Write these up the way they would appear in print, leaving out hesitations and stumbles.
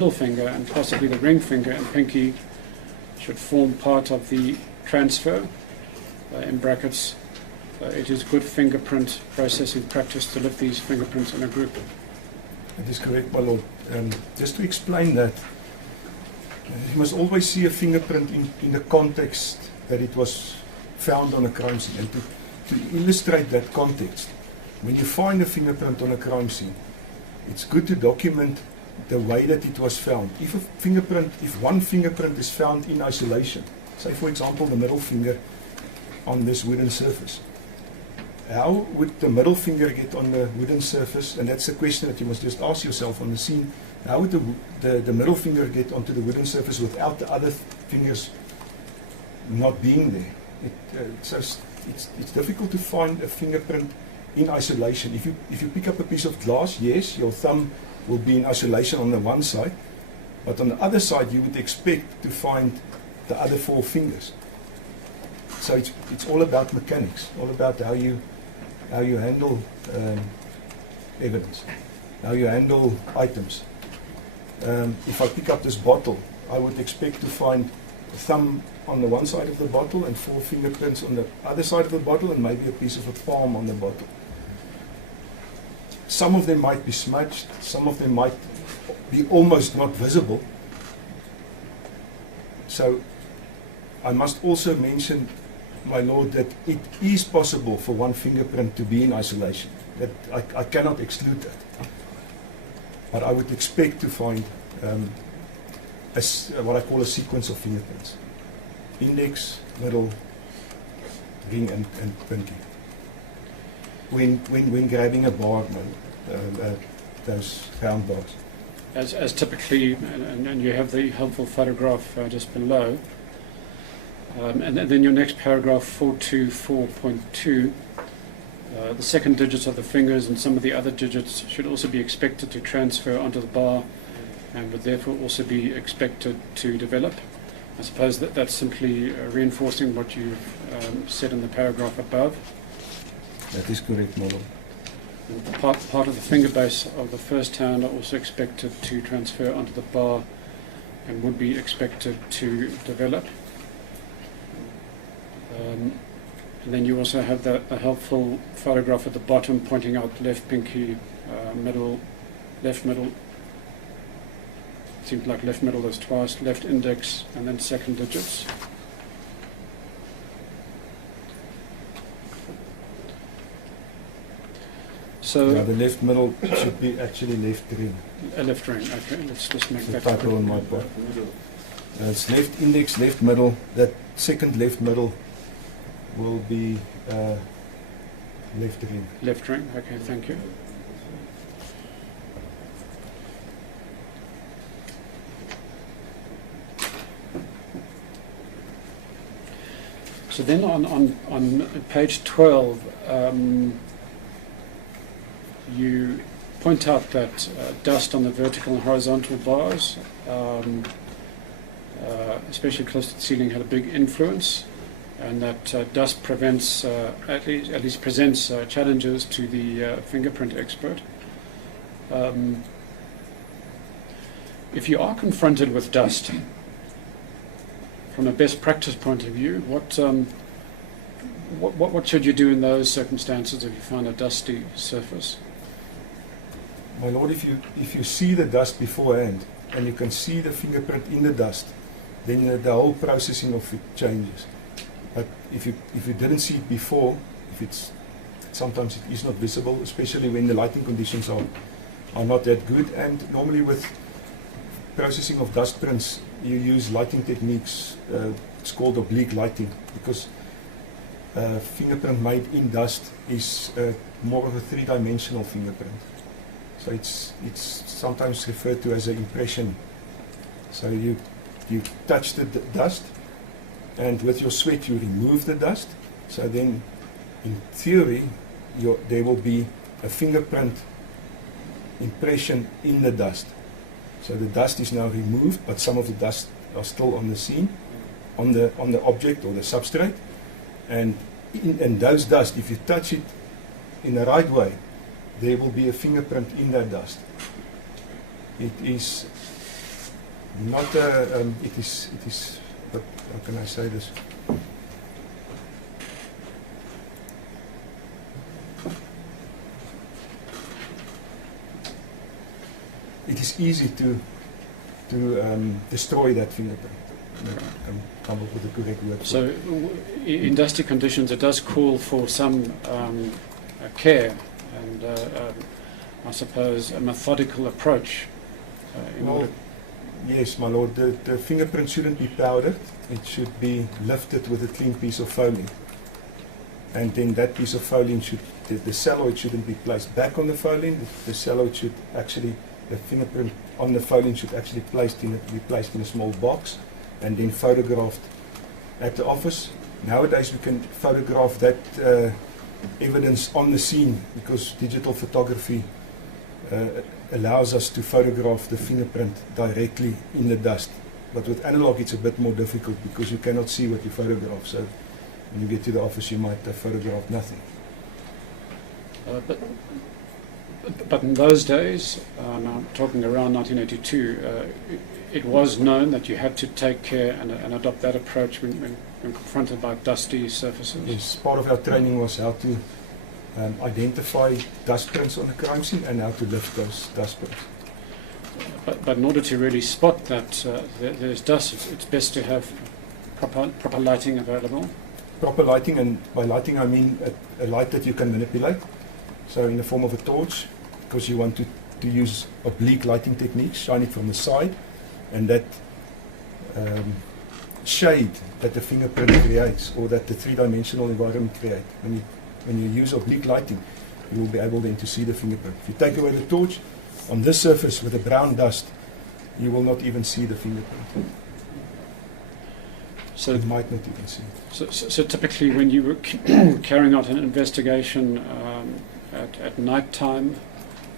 middle finger and possibly the ring finger and pinky should form part of the transfer. In brackets, it is good fingerprint processing practice to lift these fingerprints in a group. That is correct, my lord. Just to explain that, you must always see a fingerprint in the context that it was found on a crime scene. And to illustrate that context, when you find a fingerprint on a crime scene, it's good to document the way that it was found. If one fingerprint is found in isolation, say for example the middle finger on this wooden surface, how would the middle finger get on the wooden surface? And that's the question that you must just ask yourself on the scene. How would the middle finger get onto the wooden surface without the other fingers not being there? So it's difficult to find a fingerprint in isolation. If you pick up a piece of glass, yes, your thumb will be in isolation on the one side, but on the other side you would expect to find the other four fingers. So it's all about mechanics, all about how you handle evidence, how you handle items. If I pick up this bottle, I would expect to find a thumb on the one side of the bottle and four fingerprints on the other side of the bottle and maybe a piece of a palm on the bottle. Some of them might be smudged, some of them might be almost not visible. So I must also mention, my lord, that it is possible for one fingerprint to be in isolation. That I cannot exclude that. But I would expect to find what I call a sequence of fingerprints. Index, middle, ring and pinky. When grabbing a bar, those round bars. As typically, and you have the helpful photograph just below, and then your next paragraph 424.2, the second digits of the fingers and some of the other digits should also be expected to transfer onto the bar and would therefore also be expected to develop. I suppose that's simply reinforcing what you've said in the paragraph above. That is correct, Model. Part of the finger base of the first hand are also expected to transfer onto the bar and would be expected to develop. And then you also have the helpful photograph at the bottom pointing out left pinky, middle, left middle. It seems like left middle is twice, left index, and then second digits. So the left middle should be actually left ring. A left ring, okay, let's just make that typo on my part. It's left index, left middle. That second left middle will be left ring. Left ring, okay, thank you. So then on page 12, you point out that dust on the vertical and horizontal bars, especially close to the ceiling, had a big influence, and that dust prevents, at least presents challenges to the fingerprint expert. If you are confronted with dust, from a best practice point of view, what should you do in those circumstances if you find a dusty surface? My lord, if you see the dust beforehand and you can see the fingerprint in the dust, then the whole processing of it changes. But if you didn't see it before, sometimes it is not visible, especially when the lighting conditions are not that good. And normally with processing of dust prints, you use lighting techniques. It's called oblique lighting, because fingerprint made in dust is more of a three-dimensional fingerprint. So it's sometimes referred to as an impression. So you touch the dust, and with your sweat you remove the dust. So then, in theory, there will be a fingerprint impression in the dust. So the dust is now removed, but some of the dust are still on the scene, on the object or the substrate. And in those dust, if you touch it in the right way, there will be a fingerprint in that dust. It is not it is but how can I say this? It is easy to destroy that fingerprint. Come up with the correct word. So, in dusty conditions, it does call for some care and, I suppose, a methodical approach. In Well, order yes, my lord. The fingerprint shouldn't be powdered. It should be lifted with a clean piece of fouling, and then that piece of fouling should the celloid shouldn't be placed back on the fouling. The celloid should actually the fingerprint on the fouling should actually be placed in a small box, and then photographed at the office. Nowadays we can photograph that evidence on the scene because digital photography allows us to photograph the fingerprint directly in the dust. But with analog it's a bit more difficult because you cannot see what you photograph. So when you get to the office you might have photographed nothing. But in those days, I'm talking around 1982, it was known that you had to take care and adopt that approach when confronted by dusty surfaces. Yes, part of our training was how to identify dust prints on the crime scene and how to lift those dust prints. But in order to really spot that there's dust, it's best to have proper lighting available. Proper lighting, and by lighting I mean a light that you can manipulate. So in the form of a torch, because you want to use oblique lighting techniques, shine it from the side, and that shade that the fingerprint creates, or that the three-dimensional environment creates. When you use oblique lighting, you will be able then to see the fingerprint. If you take away the torch, on this surface with the brown dust, you will not even see the fingerprint. So you might not even see it. So typically when you were carrying out an investigation at night time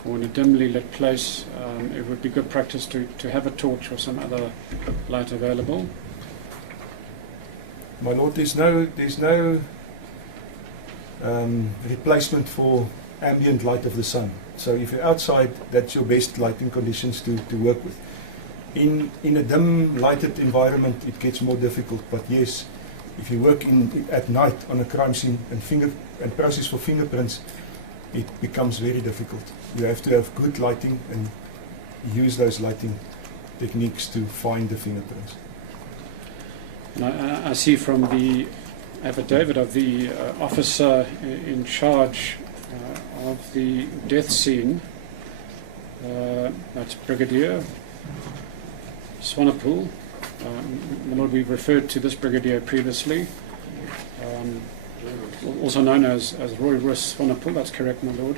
or in a dimly lit place, it would be good practice to have a torch or some other light available. My lord, there's no replacement for ambient light of the sun. So if you're outside, that's your best lighting conditions to work with. In a dim lighted environment it gets more difficult, but yes, if you work at night on a crime scene and process for fingerprints, it becomes very difficult. You have to have good lighting and use those lighting techniques to find the fingerprints. I see from the affidavit of the officer in charge of the death scene, that's Brigadier Swanepoel. My lord, we've referred to this brigadier previously, also known as Roy Roos Swanepoel. That's correct, my lord.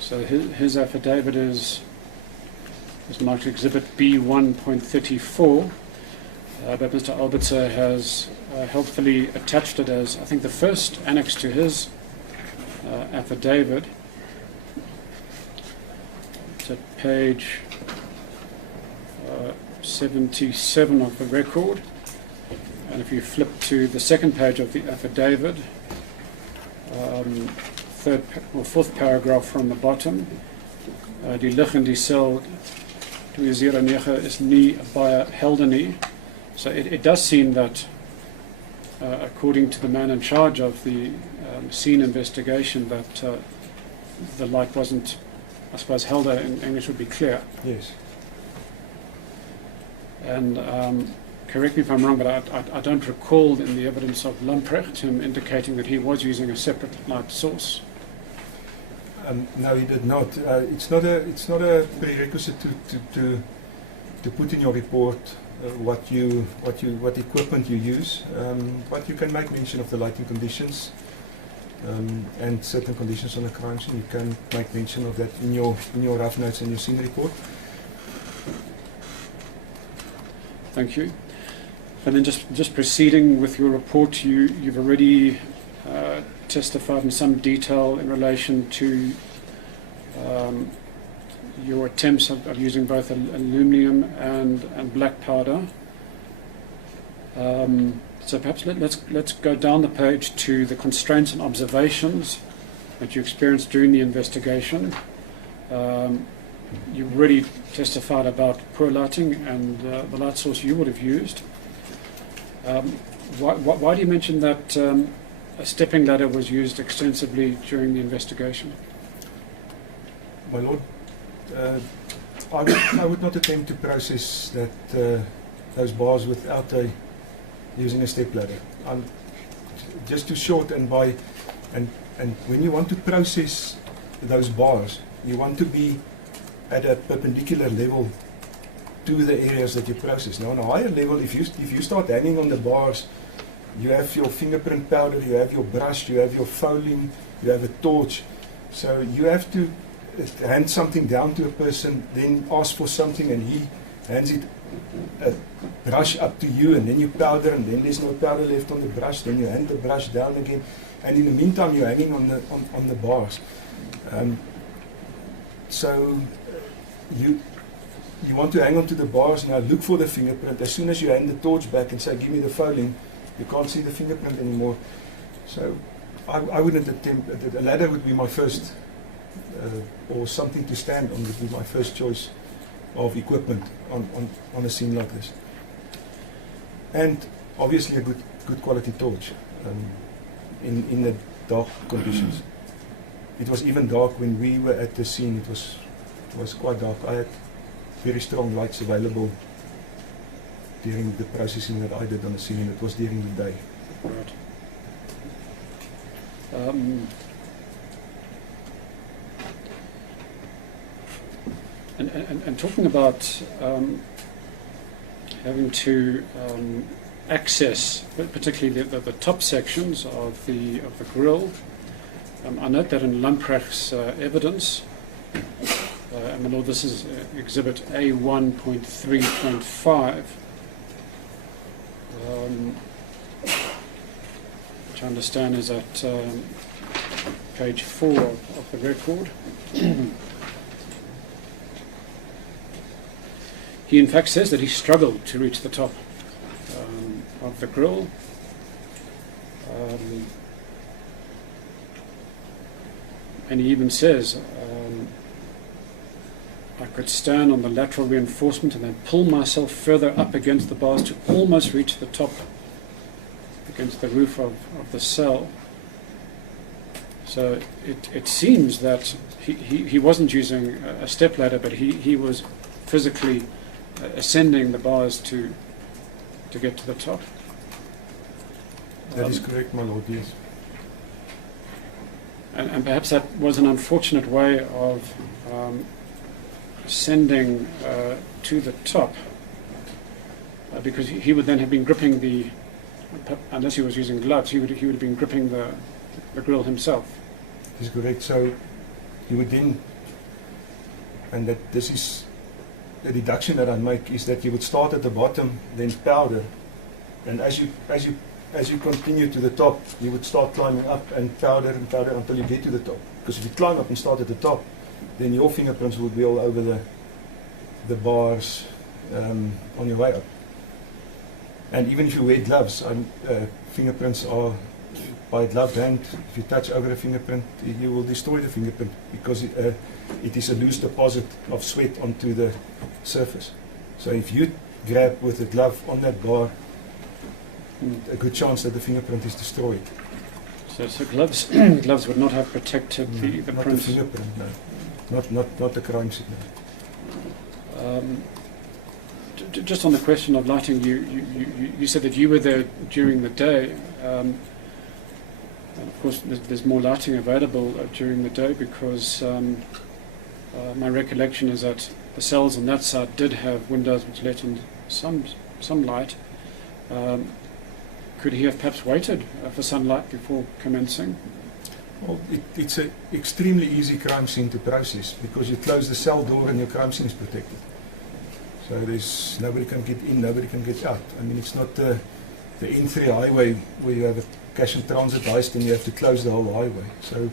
So his affidavit is marked Exhibit B1.34, but Mr. Albitzer has helpfully attached it as, I think, the first annex to his affidavit. It's at page 77 of the record, and if you flip to the second page of the affidavit, fourth paragraph from the bottom, die lig in die cel 209 is nie baie helder nie. So it does seem that, according to the man in charge of the scene investigation, that the light wasn't, I suppose, helder in English would be clear. Yes. And correct me if I'm wrong, but I don't recall in the evidence of Lamprecht him indicating that he was using a separate light source. No, he did not. It's not a prerequisite to put in your report what equipment you use, but you can make mention of the lighting conditions and certain conditions on the crime scene. You can make mention of that in your rough notes and your scene report. Thank you. And then just proceeding with your report, you've already testified in some detail in relation to your attempts of using both aluminium and black powder. So perhaps let's go down the page to the constraints and observations that you experienced during the investigation. You already testified about poor lighting and the light source you would have used. Why do you mention that a stepping ladder was used extensively during the investigation? My Lord, I would not attempt to process those bars without using a step ladder. I'm just too short, and when you want to process those bars, you want to be at a perpendicular level to the areas that you process. Now, on a higher level, if you start hanging on the bars, you have your fingerprint powder, you have your brush, you have your fouling, you have a torch. So you have to hand something down to a person, then ask for something, and he hands it a brush up to you, and then you powder, and then there's no powder left on the brush, then you hand the brush down again, and in the meantime you're hanging on the bars. So you want to hang on to the bars. Now look for the fingerprint. As soon as you hand the torch back and say, give me the fouling, you can't see the fingerprint anymore. So I wouldn't attempt. A ladder would be my first, or something to stand on would be my first choice of equipment on a scene like this. And obviously a good quality torch in the dark conditions. It was even dark when we were at the scene. It was quite dark. I had very strong lights available during the processing that I did on the scene, and it was during the day. Right. And talking about having to access, particularly the top sections of the grille, I note that in Lamprecht's evidence, and my Lord, this is Exhibit A1.3.5, which I understand is at page 4 of the record. He in fact says that he struggled to reach the top of the grille. And he even says, I could stand on the lateral reinforcement and then pull myself further up against the bars to almost reach the top, against the roof of the cell. So it seems that he wasn't using a step ladder, but he was physically ascending the bars to get to the top. That is correct, my Lord, yes. And perhaps that was an unfortunate way of ascending to the top, because he would then have been gripping unless he was using gloves, he would have been gripping the grill himself. That is correct. So you would then, and that this is the deduction that I make, is that you would start at the bottom, then powder, and as you continue to the top, you would start climbing up and powder until you get to the top. Because if you climb up and start at the top, then your fingerprints would be all over the bars on your way up. And even if you wear gloves, fingerprints are by a gloved hand. If you touch over a fingerprint, you will destroy the fingerprint because it is a loose deposit of sweat onto the surface. So if you grab with a glove on that bar, a good chance that the fingerprint is destroyed. So gloves gloves would not have protected the not print. the fingerprint, no. Not the crime scene. No. Just on the question of lighting, you said that you were there during the day. And of course, there's more lighting available during the day because my recollection is that the cells on that side did have windows which let in some light. Could he have perhaps waited for sunlight before commencing? Well, it's an extremely easy crime scene to process because you close the cell door and your crime scene is protected. So there's nobody can get in, nobody can get out. I mean, it's not the N3 highway where you have a cash and transit heist and you have to close the whole highway. So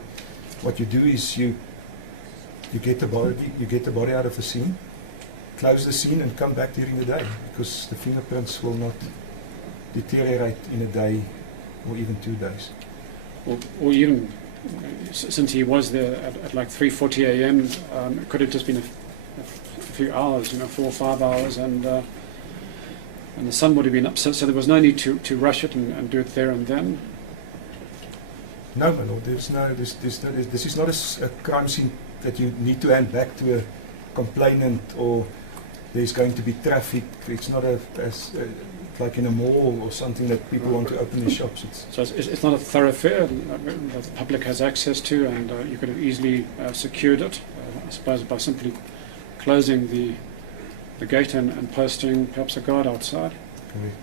what you do is you get the body out of the scene, close the scene, and come back during the day because the fingerprints will not deteriorate in a day or even 2 days. Or even, since he was there at like 3:40 a.m., it could have just been a few hours, 4 or 5 hours, and the sun would have been up, so there was no need to rush it and do it there and then. No, my lord, this is not a crime scene that you need to hand back to a complainant, or there's going to be traffic. It's not like in a mall or something that people want to open their shops. So it's not a thoroughfare that the public has access to, and you could have easily secured it, I suppose, by simply closing the gate and posting perhaps a guard outside. Correct.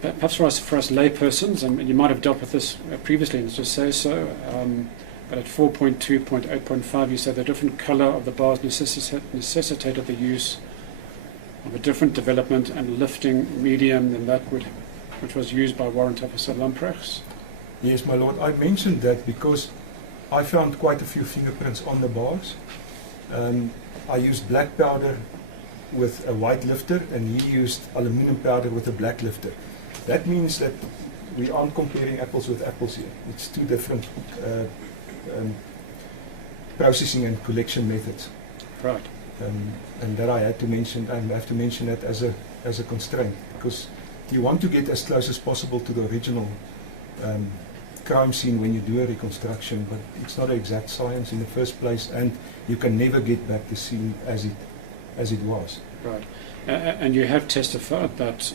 Perhaps for us laypersons, and you might have dealt with this previously, let's just say so, but at 4.2.8.5 you said the different colour of the bars necessitated the use of a different development and lifting medium than that which was used by Warrant Officer Lamprechts. Yes, my lord, I mentioned that because I found quite a few fingerprints on the bars. I used black powder with a white lifter, and he used aluminium powder with a black lifter. That means that we aren't comparing apples with apples here. It's two different processing and collection methods. Right. And that I have to mention that as a constraint, because you want to get as close as possible to the original crime scene when you do a reconstruction, but it's not an exact science in the first place, and you can never get back the scene as it was. Right. And you have testified that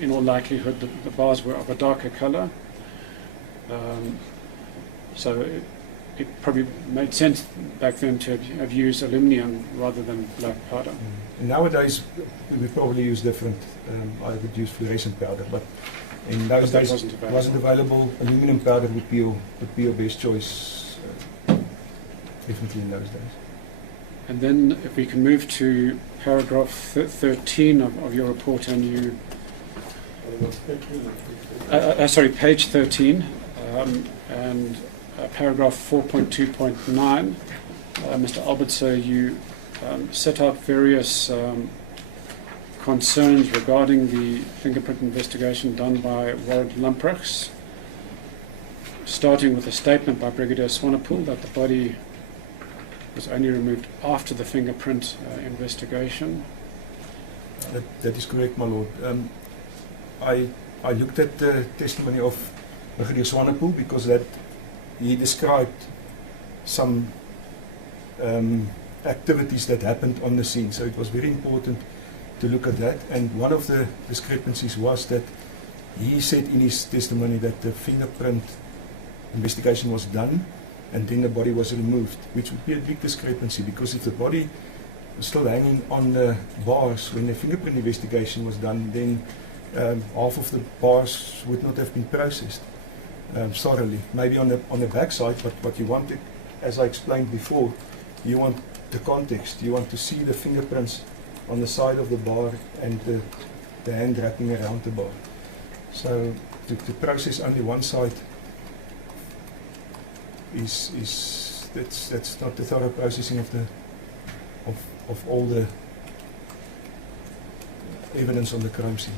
in all likelihood the bars were of a darker colour, so it probably made sense back then to have used aluminium rather than black powder. And nowadays we probably use different, I would use fluorescent powder, but in those days it wasn't available. Aluminium powder would be your best choice, definitely in those days. And then if we can move to paragraph 13 of your report, and you... sorry, page 13, and paragraph 4.2.9, Mr. Albertser, you set out various concerns regarding the fingerprint investigation done by Warrant Lamprechts, starting with a statement by Brigadier Swanepoel that the body was only removed after the fingerprint investigation. That is correct, my lord. I looked at the testimony of Brigadier Swanepoel because that he described some activities that happened on the scene, so it was very important to look at that. And one of the discrepancies was that he said in his testimony that the fingerprint investigation was done and then the body was removed, which would be a big discrepancy, because if the body was still hanging on the bars when the fingerprint investigation was done, then half of the bars would not have been processed thoroughly. Maybe on the back side, but what you want, as I explained before, you want the context. You want to see the fingerprints on the side of the bar and the hand wrapping around the bar. So to process only one side that's not the thorough processing of all the evidence on the crime scene.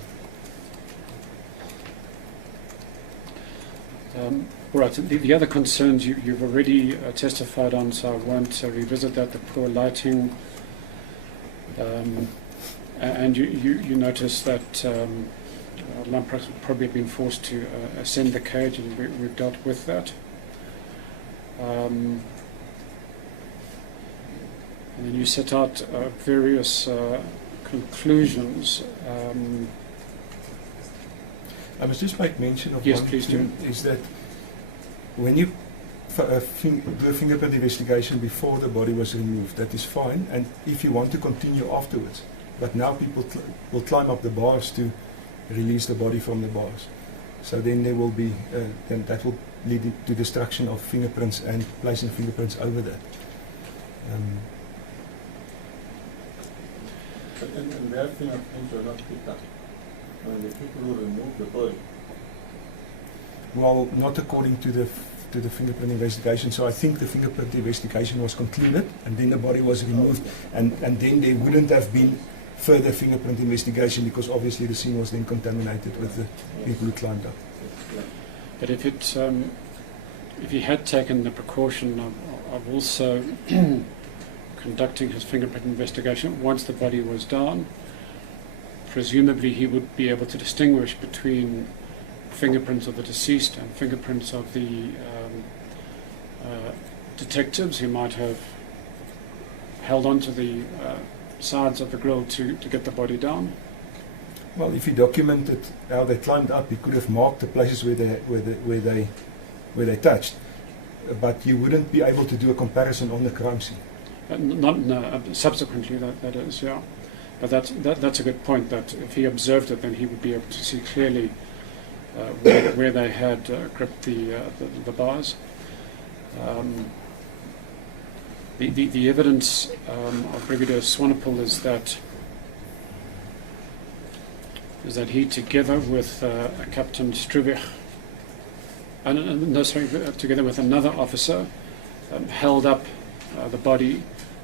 All right, the other concerns you've already testified on, so I won't revisit that, the poor lighting, and you notice that Lamprechts would probably have been forced to ascend the cage, and we've dealt with that. And then you set out various conclusions. I must just make mention of yes, one please thing, is that when you do a fingerprint investigation before the body was removed, that is fine, and if you want to continue afterwards. But now people will climb up the bars to release the body from the bars. So then there will be, then that will lead to destruction of fingerprints and placing fingerprints over that. And where fingerprints were not picked up? I mean, the people who removed the body. Well, not according to the to the fingerprint investigation. So I think the fingerprint investigation was concluded, and then the body was removed, and then there wouldn't have been further fingerprint investigation because obviously the scene was then contaminated with the people who climbed up. But if he had taken the precaution of also conducting his fingerprint investigation once the body was down, presumably he would be able to distinguish between fingerprints of the deceased and fingerprints of the detectives who might have held onto the sides of the grill to get the body down. Well, if he documented how they climbed up, he could have marked the places where they touched, but you wouldn't be able to do a comparison on the crime scene. Subsequently, that is, yeah. But that's a good point, that if he observed it, then he would be able to see clearly where they had gripped the bars. The evidence of Brigadier Swanepoel is that he, together with Captain Struwig, together with another officer, held up the body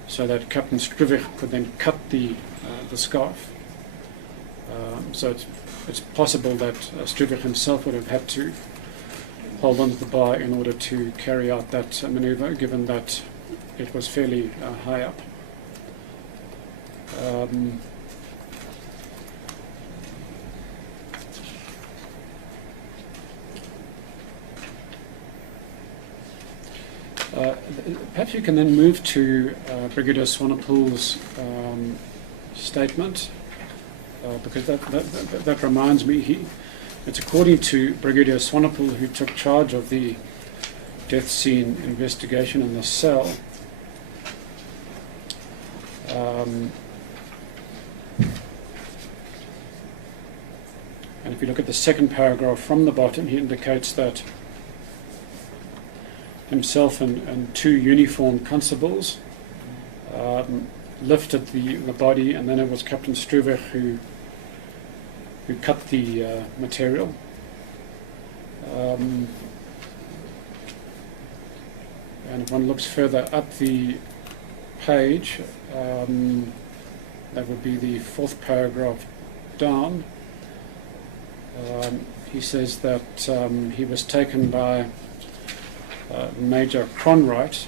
so that Captain Struwig could then cut the scarf. So it's possible that Struwig himself would have had to hold onto the bar in order to carry out that maneuver, given that it was fairly high up. Perhaps you can then move to Brigadier Swanepoel's statement, because that reminds me, it's according to Brigadier Swanepoel, who took charge of the death scene investigation in the cell. And if you look at the second paragraph from the bottom, he indicates that himself and two uniformed constables lifted the body, and then it was Captain Struwig who cut the material. And if one looks further up the page, that would be the fourth paragraph down. He says that he was taken by Major Cronwright,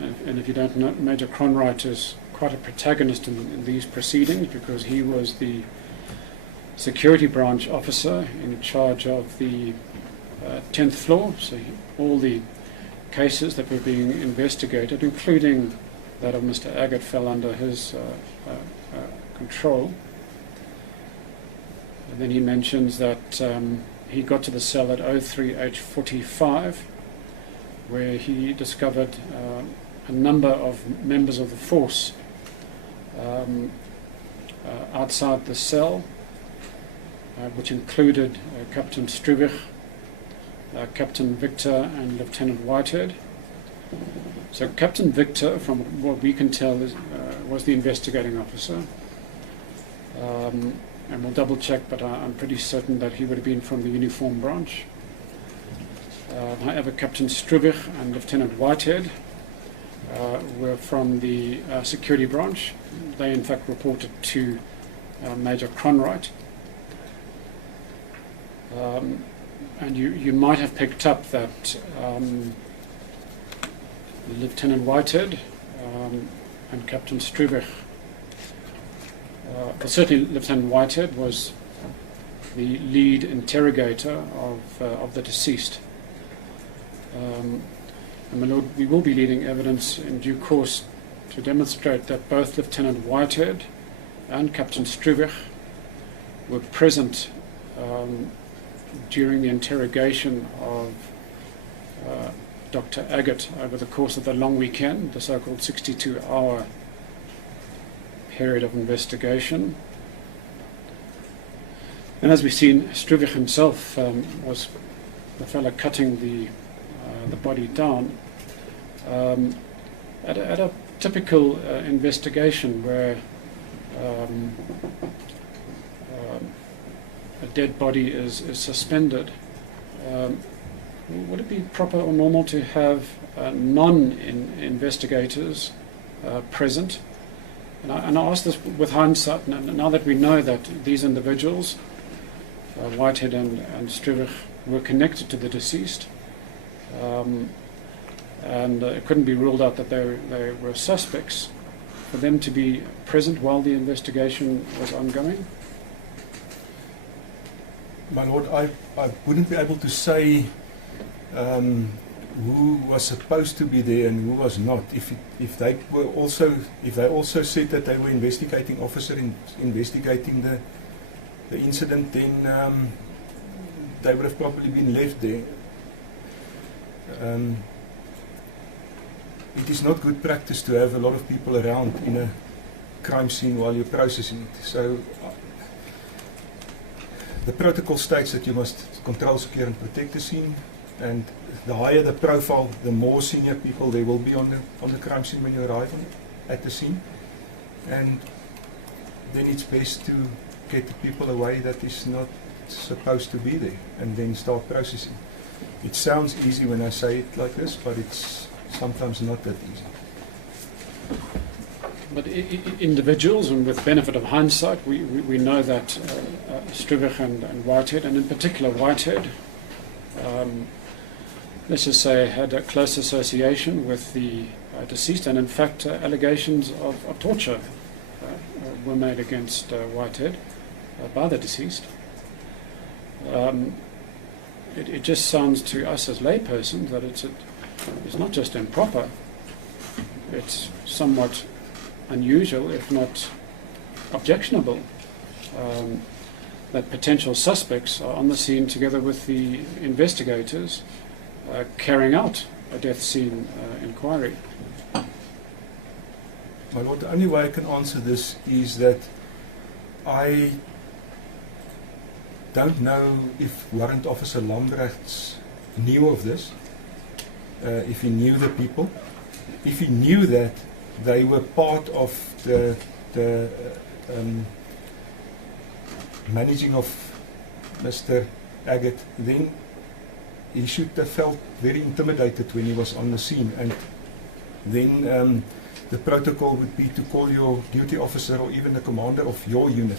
and if you don't know, Major Cronwright is quite a protagonist in these proceedings, because he was the security branch officer in charge of the 10th floor, so all the cases that were being investigated, including that of Mr. Aggett, fell under his control. And then he mentions that he got to the cell at 03H45, where he discovered a number of members of the force outside the cell, which included Captain Struwig, Captain Victor and Lieutenant Whitehead. So Captain Victor, from what we can tell, was the investigating officer. And we'll double check, but I'm pretty certain that he would have been from the uniform branch. However, Captain Struwig and Lieutenant Whitehead were from the security branch. They in fact reported to Major Cronwright. And you might have picked up that Lieutenant Whitehead and Captain Struwig, but certainly Lieutenant Whitehead was the lead interrogator of the deceased. And my Lord, we will be leading evidence in due course to demonstrate that both Lieutenant Whitehead and Captain Struwig were present during the interrogation of Dr. Aggett over the course of the long weekend, the so-called 62-hour period of investigation. And as we've seen, Struwig himself was the fellow cutting the body down. At a typical investigation where a dead body is suspended, would it be proper or normal to have non-investigators present? And I ask this with hindsight, now that we know that these individuals, Whitehead and Struwig, were connected to the deceased, and it couldn't be ruled out that they were suspects, for them to be present while the investigation was ongoing? My Lord, I wouldn't be able to say who was supposed to be there and who was not. If they also said that they were investigating officer investigating the incident, then they would have probably been left there. It is not good practice to have a lot of people around in a crime scene while you're processing it. So the protocol states that you must control, secure and protect the scene, and the higher the profile, the more senior people there will be on the crime scene when you arrive at the scene. And then it's best to get the people away that is not supposed to be there, and then start processing. It sounds easy when I say it like this, but it's sometimes not that easy. But individuals, and with benefit of hindsight, we know that Struwig and Whitehead, and in particular Whitehead, let's just say, had a close association with the deceased, and in fact allegations of torture were made against Whitehead by the deceased. It just sounds to us as laypersons that it's not just improper, it's somewhat unusual, if not objectionable, that potential suspects are on the scene together with the investigators carrying out a death scene inquiry. My Lord, the only way I can answer this is that I don't know if Warrant Officer Lambrechts knew of this, if he knew the people, if he knew that they were part of the managing of Mr. Aggett, then he should have felt very intimidated when he was on the scene, and then the protocol would be to call your duty officer or even the commander of your unit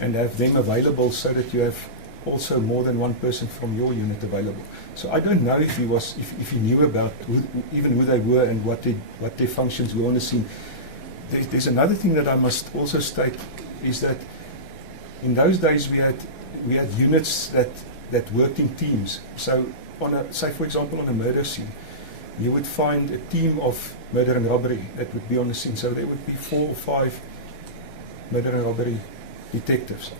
and have them available, so that you have also more than one person from your unit available. So I don't know if he knew about even who they were and what their functions were on the scene. There's another thing that I must also state, is that in those days we had units that worked in teams. So say for example on a murder scene, you would find a team of murder and robbery that would be on the scene. So there would be 4 or 5 murder and robbery detectives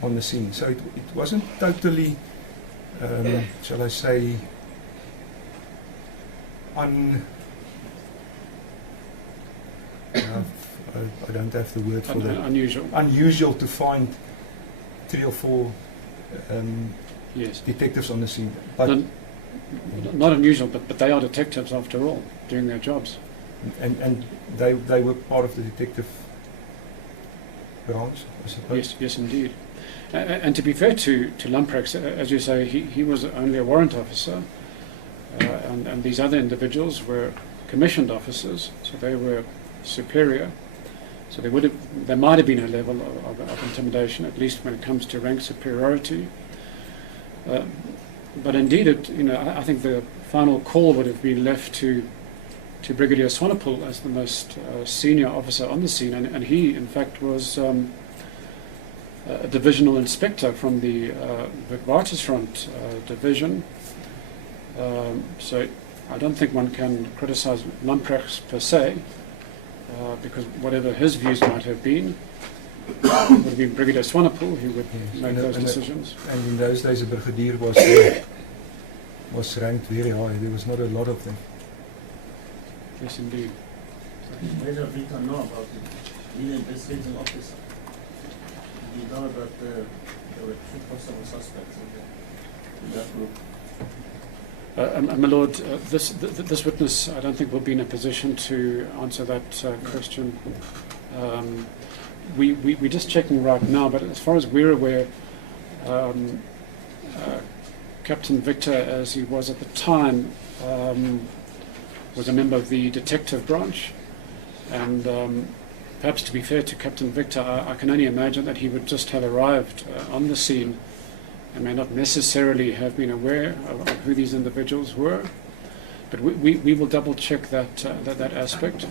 on the scene. So it wasn't totally, shall I say, I don't have the word for that. Unusual to find 3 or 4 yes, detectives on the scene. But not unusual, but they are detectives after all, doing their jobs. And they were part of the detective branch, I suppose. Yes, indeed. And to be fair to Lamprecht, as you say, he was only a warrant officer, and these other individuals were commissioned officers, so they were superior. So there might have been a level of intimidation, at least when it comes to rank superiority. But indeed, I think the final call would have been left to Brigadier Swanepoel as the most senior officer on the scene, and he, in fact, was a divisional inspector from the Witwatersrand division. So I don't think one can criticize Lamprecht per se, because whatever his views might have been, it would have been Brigadier Swanepoel who would make those decisions. And in those days, a brigadier was ranked very high. There was not a lot of them. Yes, indeed. Major Victor know about it. Being an investigating officer, you know that there were 2 possible suspects in that group. My Lord, this witness, I don't think will be in a position to answer that question. We're just checking right now, but as far as we're aware, Captain Victor, as he was at the time, was a member of the detective branch, and perhaps to be fair to Captain Victor, I can only imagine that he would just have arrived on the scene and may not necessarily have been aware of who these individuals were. But we will double check that aspect.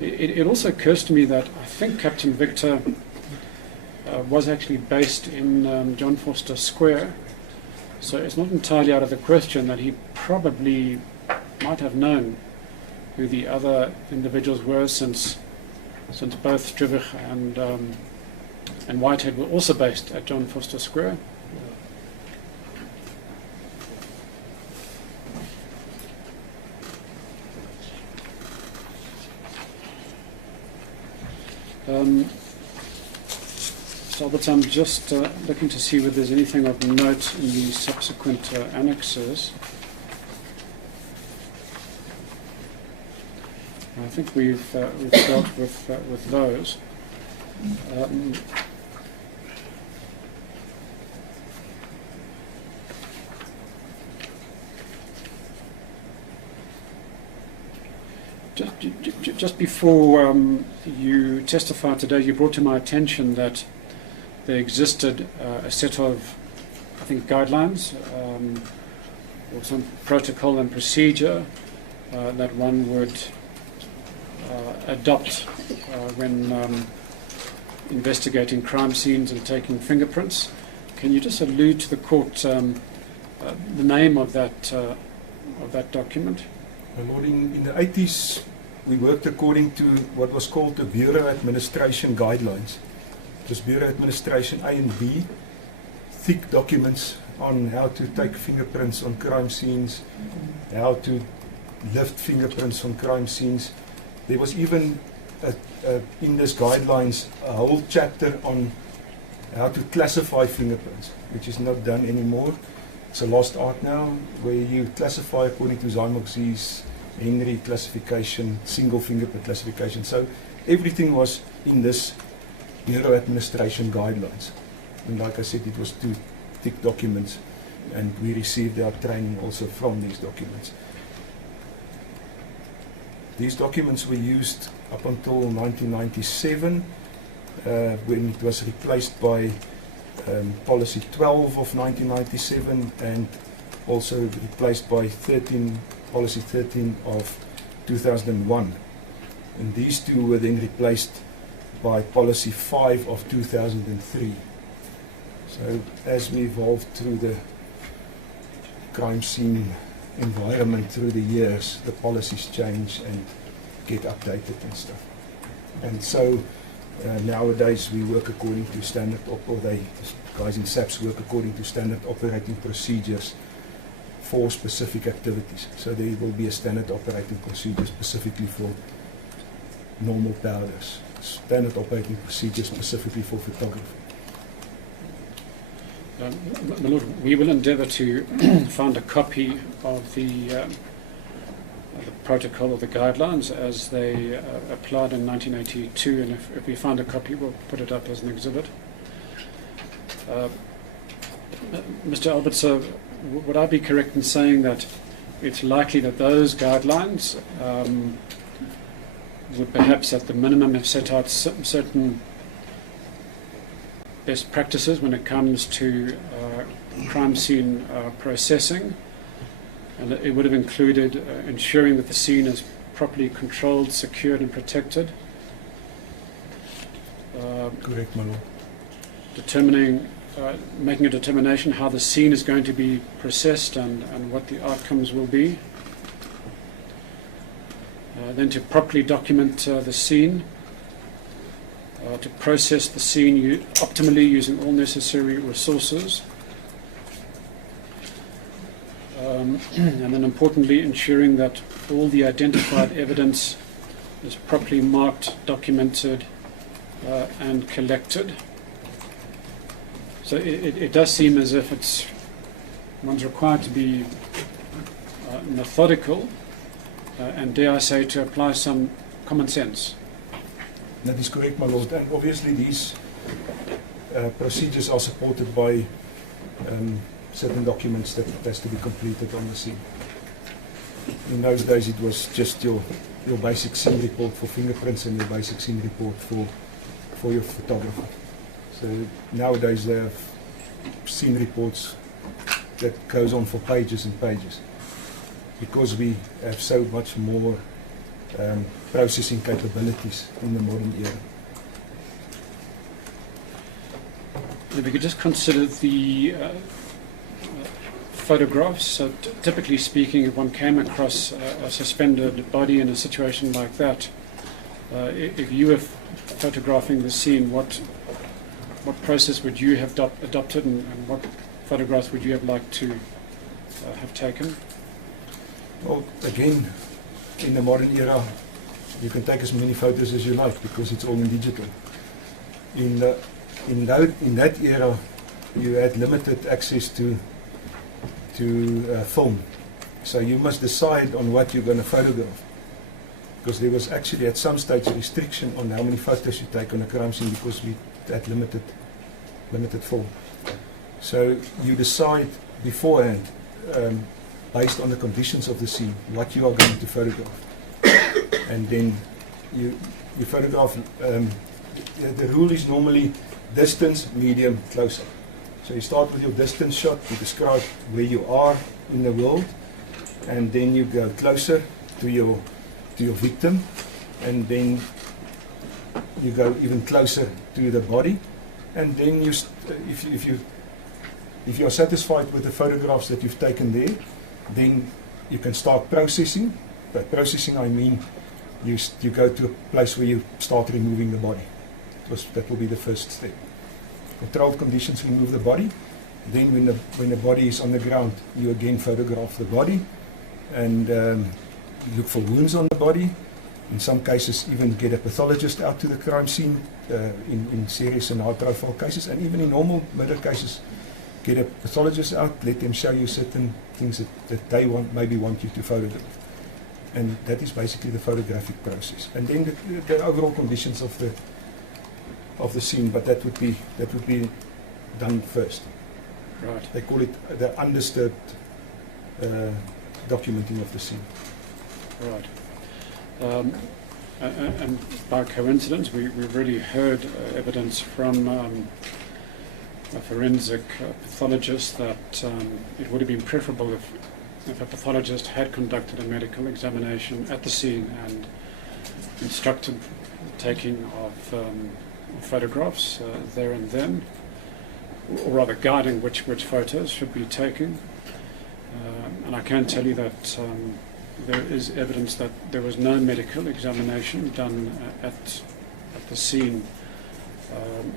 It also occurs to me that I think Captain Victor was actually based in John Vorster Square, so it's not entirely out of the question that he probably might have known who the other individuals were, since both Stribig and Whitehead were also based at John Vorster Square. So Albert, I'm just looking to see whether there's anything of note in the subsequent annexes. I think we've dealt with those. Just before you testified today, you brought to my attention that there existed a set of, I think, guidelines or some protocol and procedure that one would adopt when investigating crime scenes and taking fingerprints. Can you just allude to the court the name of that document? My Lord, in the 80s, we worked according to what was called the Bureau Administration Guidelines. It was Bureau Administration A and B, thick documents on how to take fingerprints on crime scenes, how to lift fingerprints on crime scenes. There was even, in this guidelines, a whole chapter on how to classify fingerprints, which is not done anymore. It's a lost art now, where you classify according to Zymox's Henry classification, single fingerprint classification. So everything was in this Bureau Administration Guidelines. And like I said, it was 2 thick documents, and we received our training also from these documents. These documents were used up until 1997, when it was replaced by Policy 12 of 1997, and also replaced by Policy 13 of 2001. And these 2 were then replaced by Policy 5 of 2003. So as we evolved through the crime scene environment through the years, the policies change and get updated and stuff. And so nowadays we work according to standard, or they guys in SABC work according to standard operating procedures for specific activities. So there will be a standard operating procedure specifically for normal powders, standard operating procedure specifically for photography. My Lord, we will endeavour to find a copy of the protocol or the guidelines as they applied in 1982, and if we find a copy, we'll put it up as an exhibit. Mr. Albert, so would I be correct in saying that it's likely that those guidelines would perhaps at the minimum have set out certain best practices when it comes to crime scene processing, and it would have included ensuring that the scene is properly controlled, secured and protected? Correct, my Lord. Making a determination how the scene is going to be processed and what the outcomes will be. Then to properly document the scene, to process the scene optimally using all necessary resources, and then importantly ensuring that all the identified evidence is properly marked, documented and collected. So it does seem as if one's required to be methodical and, dare I say, to apply some common sense. That is correct, my Lord. And obviously these procedures are supported by certain documents that has to be completed on the scene. In those days, it was just your basic scene report for fingerprints and your basic scene report for your photographer. So nowadays they have scene reports that goes on for pages and pages, because we have so much more processing capabilities in the modern era. If we could just consider the photographs. So typically speaking, if one came across a suspended body in a situation like that, if you were photographing the scene, what process would you have adopted, and what photographs would you have liked to have taken? Well, again, in the modern era, you can take as many photos as you like because it's all in digital. In that era, you had limited access to film, so you must decide on what you're going to photograph, because there was actually at some stage a restriction on how many photos you take on a crime scene because we had limited film. So you decide beforehand, based on the conditions of the scene, what you are going to photograph, and then you photograph. The rule is normally distance, medium, close up. So you start with your distance shot, you describe where you are in the world, and then you go closer to your victim, and then you go even closer to the body, and then if you are satisfied with the photographs that you've taken there, then you can start processing. By processing, I mean you go to a place where you start removing the body. That will be the first step. Controlled conditions, remove the body. Then when the body is on the ground, you again photograph the body and look for wounds on the body. In some cases, even get a pathologist out to the crime scene in serious and high-profile cases, and even in normal murder cases, get a pathologist out, let them show you certain things that they maybe want you to photograph. And that is basically the photographic process. And then the overall conditions of the scene, but that would be done first. Right. They call it the undisturbed documenting of the scene. Right. And by coincidence, we've already heard evidence from a forensic pathologist that it would have been preferable if a pathologist had conducted a medical examination at the scene and instructed taking of photographs there and then, or rather guiding which photos should be taken. And I can tell you that there is evidence that there was no medical examination done at the scene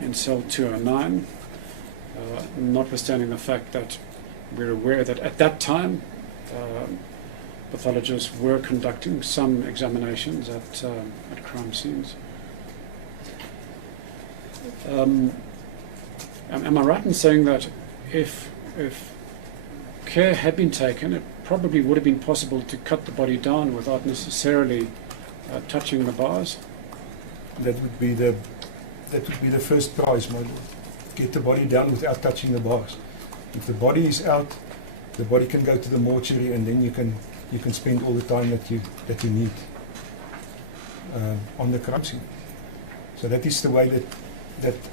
in cell 209, notwithstanding the fact that we're aware that at that time pathologists were conducting some examinations at crime scenes. Am I right in saying that if care had been taken, it probably would have been possible to cut the body down without necessarily touching the bars? That would be the first prize, my lord. Get the body down without touching the bars. If the body is out, the body can go to the mortuary, and then you can spend all the time that you need on the crime scene. So that is the way that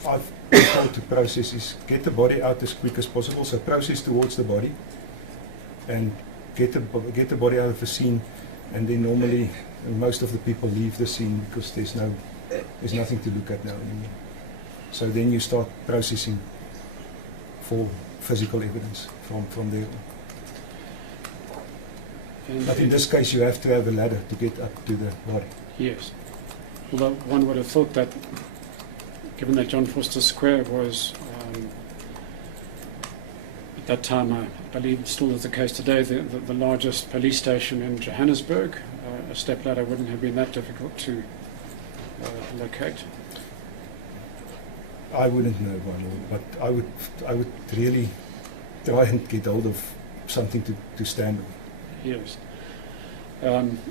I've been told to process, is get the body out as quick as possible. So process towards the body and get the body out of the scene, and then normally most of the people leave the scene because there's nothing to look at now anymore. So then you start processing for physical evidence from there on. But in this case, you have to have a ladder to get up to the body. Yes. Although one would have thought that, given that John Vorster Square was, at that time, I believe still is the case today, the largest police station in Johannesburg, a stepladder wouldn't have been that difficult to locate. I wouldn't know, my lord, but I would really try and get hold of something to stand on. Yes.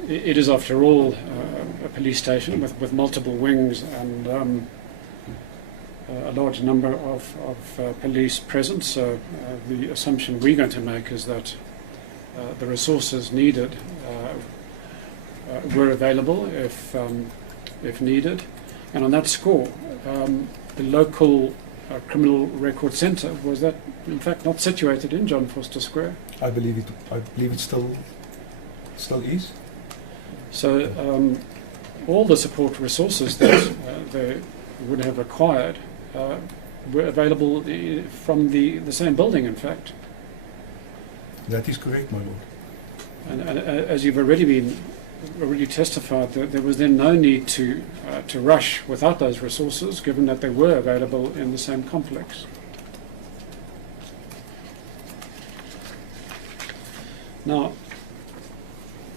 It is, after all, a police station with multiple wings, and a large number of police present, so the assumption we're going to make is that the resources needed were available if needed. And on that score, the local criminal record centre, was that in fact not situated in John Foster Square? I believe it still is. So all the support resources that they would have required were available from the same building, in fact. That is correct, my lord. And as you've already testified, that there was then no need to rush without those resources, given that they were available in the same complex. Now,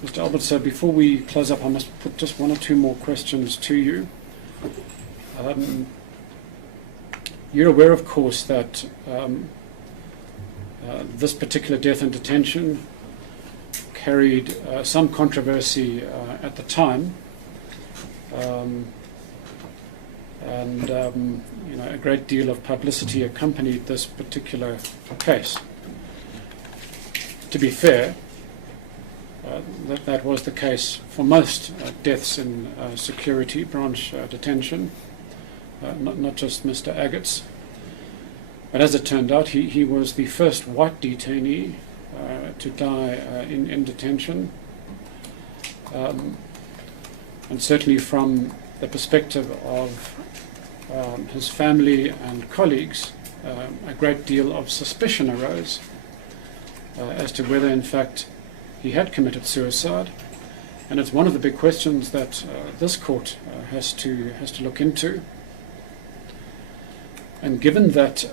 Mr. Albert, so before we close up, I must put just one or two more questions to you. You're aware, of course, that this particular death in detention carried some controversy at the time, and a great deal of publicity accompanied this particular case. To be fair, that was the case for most deaths in security branch detention, not just Mr. Aggett's. But as it turned out, he was the first white detainee to die in detention. And certainly from the perspective of his family and colleagues, a great deal of suspicion arose as to whether in fact he had committed suicide. And it's one of the big questions that this court has to look into. And given that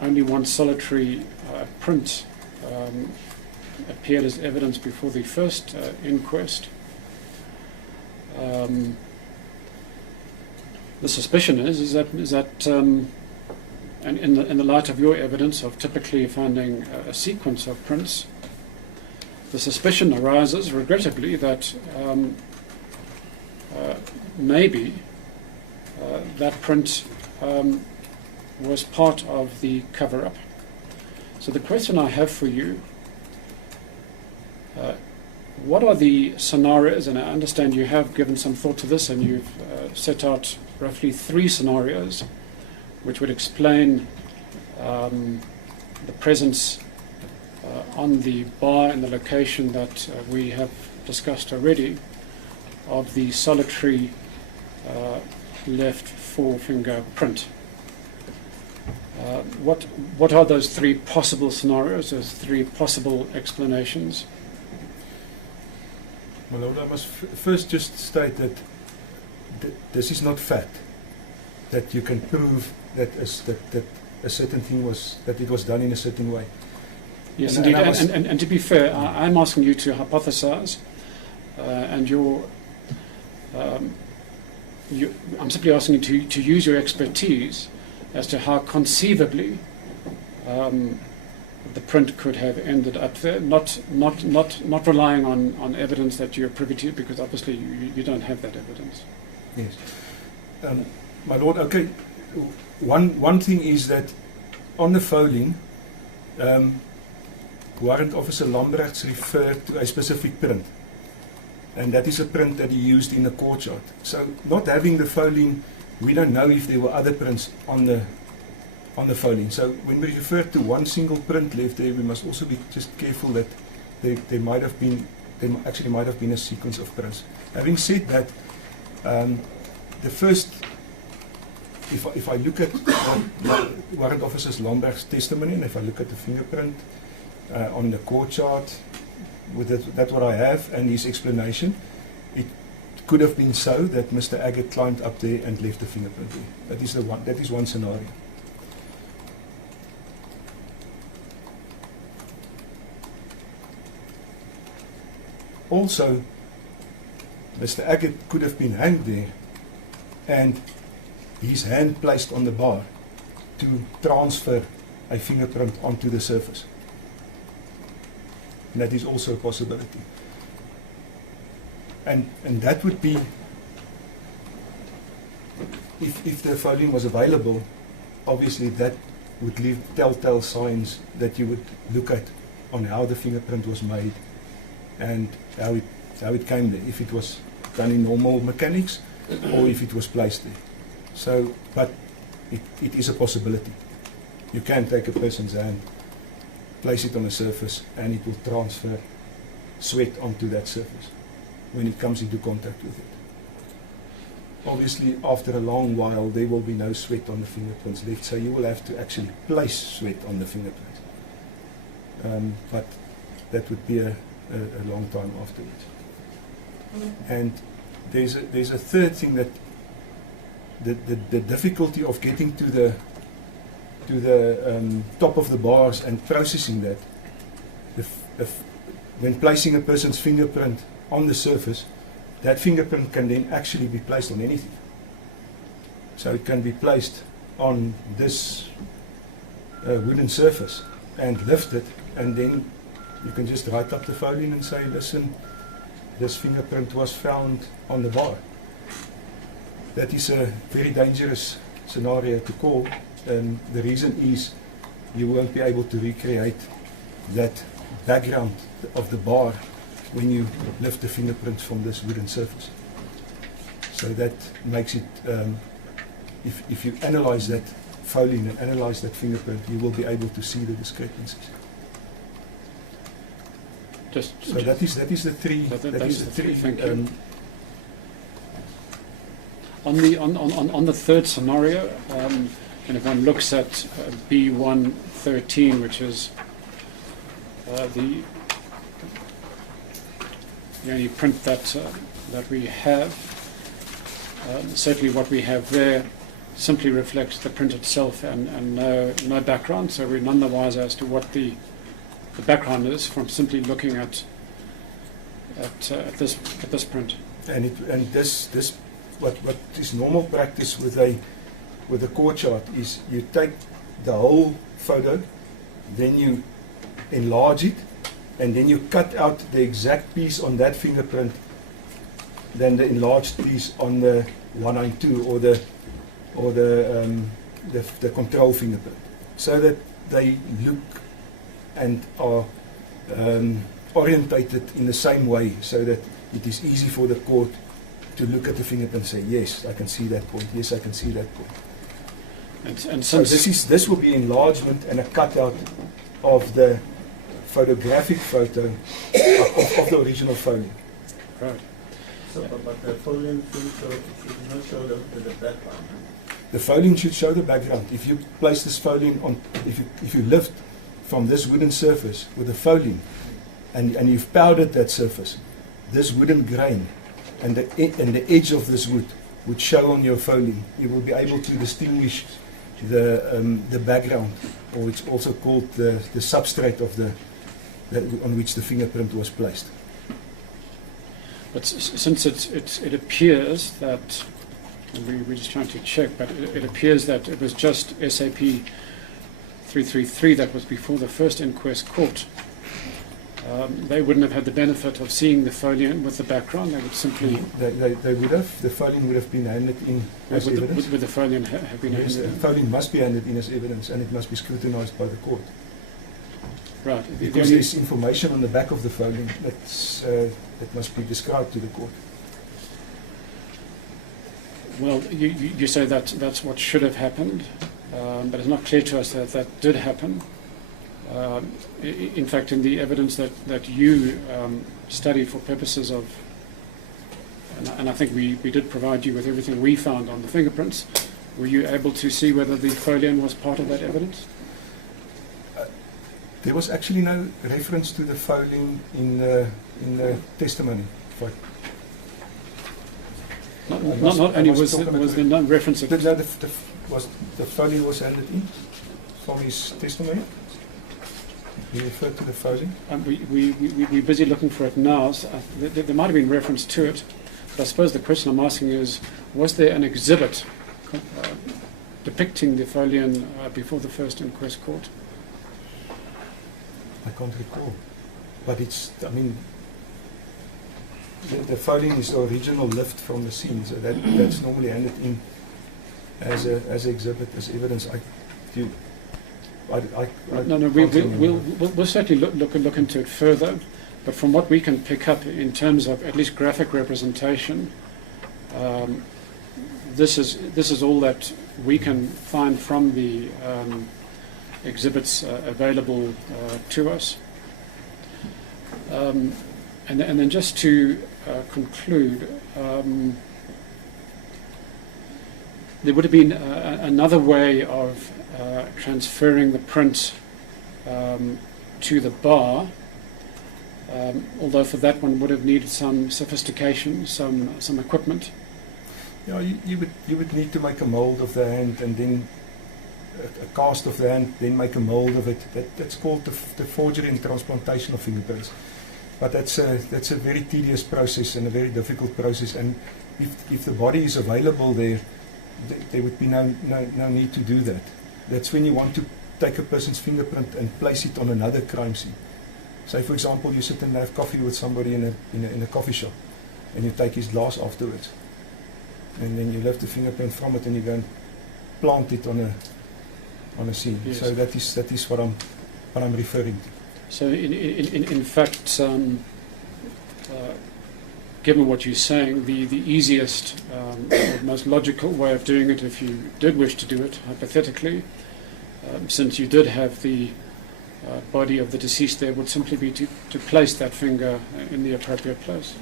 only one solitary print appeared as evidence before the first inquest, the suspicion is that and in the light of your evidence of typically finding a sequence of prints, the suspicion arises, regrettably, that maybe that print was part of the cover-up. So the question I have for you, what are the scenarios, and I understand you have given some thought to this and you've set out roughly 3 scenarios which would explain the presence on the bar and the location that we have discussed already of the solitary left forefinger print. What are those 3 possible scenarios, those 3 possible explanations? My lord, I must first just state that this is not fact, that you can prove that a certain thing that it was done in a certain way. Yes, indeed. And to be fair, I'm asking you to hypothesize, and I'm simply asking you to use your expertise as to how conceivably the print could have ended up there, not relying on evidence that you're privy to, because obviously you don't have that evidence. Yes. My lord, okay, one thing is that on the folding, Warrant Officer Lambrechts referred to a specific print, and that is a print that he used in the court chart. So not having the folding, we don't know if there were other prints on the folding. So when we refer to one single print left there, we must also be just careful that there actually might have been a sequence of prints. Having said that, the first, if I look at Warrant Officer Lambrechts' testimony, and if I look at the fingerprint on the court chart, with that's what I have, and his explanation, it could have been so that Mr. Aggett climbed up there and left the fingerprint there. That is one scenario. Also, Mr. Aggett could have been hanged there and his hand placed on the bar to transfer a fingerprint onto the surface. And that is also a possibility. And that would be if the folium was available, obviously that would leave telltale signs that you would look at on how the fingerprint was made and how it came there, if it was done in normal mechanics or if it was placed there. So, but it is a possibility. You can take a person's hand, place it on a surface, and it will transfer sweat onto that surface when it comes into contact with it. Obviously, after a long while, there will be no sweat on the fingerprints left, so you will have to actually place sweat on the fingerprints. But that would be a long time afterwards. And there's a third thing, that the difficulty of getting to the top of the bars and processing that. When placing a person's fingerprint on the surface, that fingerprint can then actually be placed on anything. So it can be placed on this wooden surface and lifted, and then you can just write up the folium and say, listen, this fingerprint was found on the bar. That is a very dangerous scenario to call. The reason is you won't be able to recreate that background of the bar when you lift the fingerprints from this wooden surface. So that makes it, if you analyze that folium and analyze that fingerprint, you will be able to see the discrepancies. So that is the three. Thank you. On the third scenario, and if one looks at B113, which is the only print that we have, certainly what we have there simply reflects the print itself and no background, so we're none the wiser as to what the background is from simply looking at this print. And this what is normal practice with a core chart is you take the whole photo, then you enlarge it, and then you cut out the exact piece on that fingerprint, then the enlarged piece on the 192 or the control fingerprint, so that they look and are orientated in the same way, so that it is easy for the court to look at the fingerprint and say, yes, I can see that point, yes, I can see that point. And so this will be enlargement and a cutout of the photographic photo of the original folium. Right. So, but the folium should not show the background. The folium should show the background. If you place this folium on, if you lift from this wooden surface with the folium, and you've powdered that surface, this wooden grain and the edge of this wood would show on your folium. You will be able to distinguish the background, or it's also called the substrate of on which the fingerprint was placed. But since it appears that, and we're just trying to check, but it appears that it was just SAP 333 that was before the first inquest court. They wouldn't have had the benefit of seeing the folium with the background. They would simply... They would have. The folium would have been handed in as evidence. Would the folium have been handed in? The folium must be handed in as evidence, and it must be scrutinized by the court. Right. Because there's information on the back of the folium that must be described to the court. Well, you say that's what should have happened, but it's not clear to us that did happen. In fact, in the evidence that you studied for purposes of, and I think we did provide you with everything we found on the fingerprints, were you able to see whether the folium was part of that evidence? There was actually no reference to the folium in the testimony. Not only was there no reference to... The folium was handed in from his testimony? You referred to the folium? We're busy looking for it now. So there might have been reference to it, but I suppose the question I'm asking is, was there an exhibit depicting the folium before the first inquest court? I can't recall. But it's, I mean, the folium is the original lift from the scene, so that's normally handed in as a exhibit, as evidence. No, we'll certainly look into it further. But from what we can pick up in terms of at least graphic representation, this is all that we can find from the exhibits available to us. And then just to conclude, there would have been another way of transferring the print to the bar, although for that one would have needed some sophistication, some equipment. Yeah, you would need to make a mold of the hand, and then a cast of the hand, then make a mold of it. That's called the forgery and transplantation of fingerprints. But that's a very tedious process and a very difficult process. And if the body is available there would be no need to do that. That's when you want to take a person's fingerprint and place it on another crime scene. Say, for example, you sit and have coffee with somebody in a coffee shop, and you take his glass afterwards, and then you lift the fingerprint from it and you go and plant it on a scene. Yes. So that is what I'm referring to. So in fact, given what you're saying, the easiest or most logical way of doing it, if you did wish to do it hypothetically, since you did have the body of the deceased there, would simply be to place that finger in the appropriate place.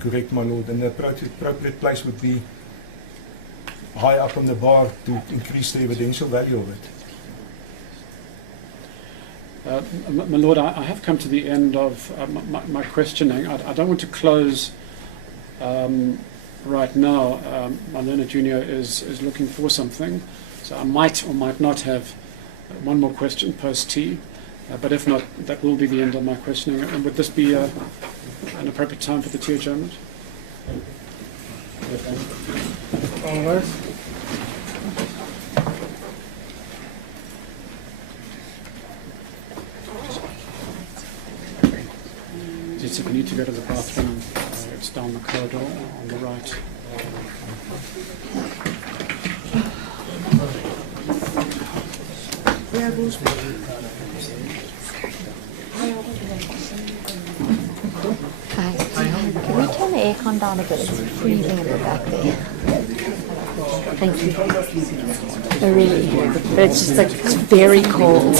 Correct, my lord. And the appropriate place would be high up on the bar to increase the evidential value of it. My lord, I have come to the end of my questioning. I don't want to close right now. My learned junior is looking for something, so I might or might not have one more question post tea, but if not, that will be the end of my questioning. And would this be an appropriate time for the tea adjournment? All right. Just if you need to go to the bathroom, it's down the corridor on the right. Hi. Can we turn the aircon down a bit? It's freezing in the back there. Thank you. Oh, really? But it's just like, it's very cold.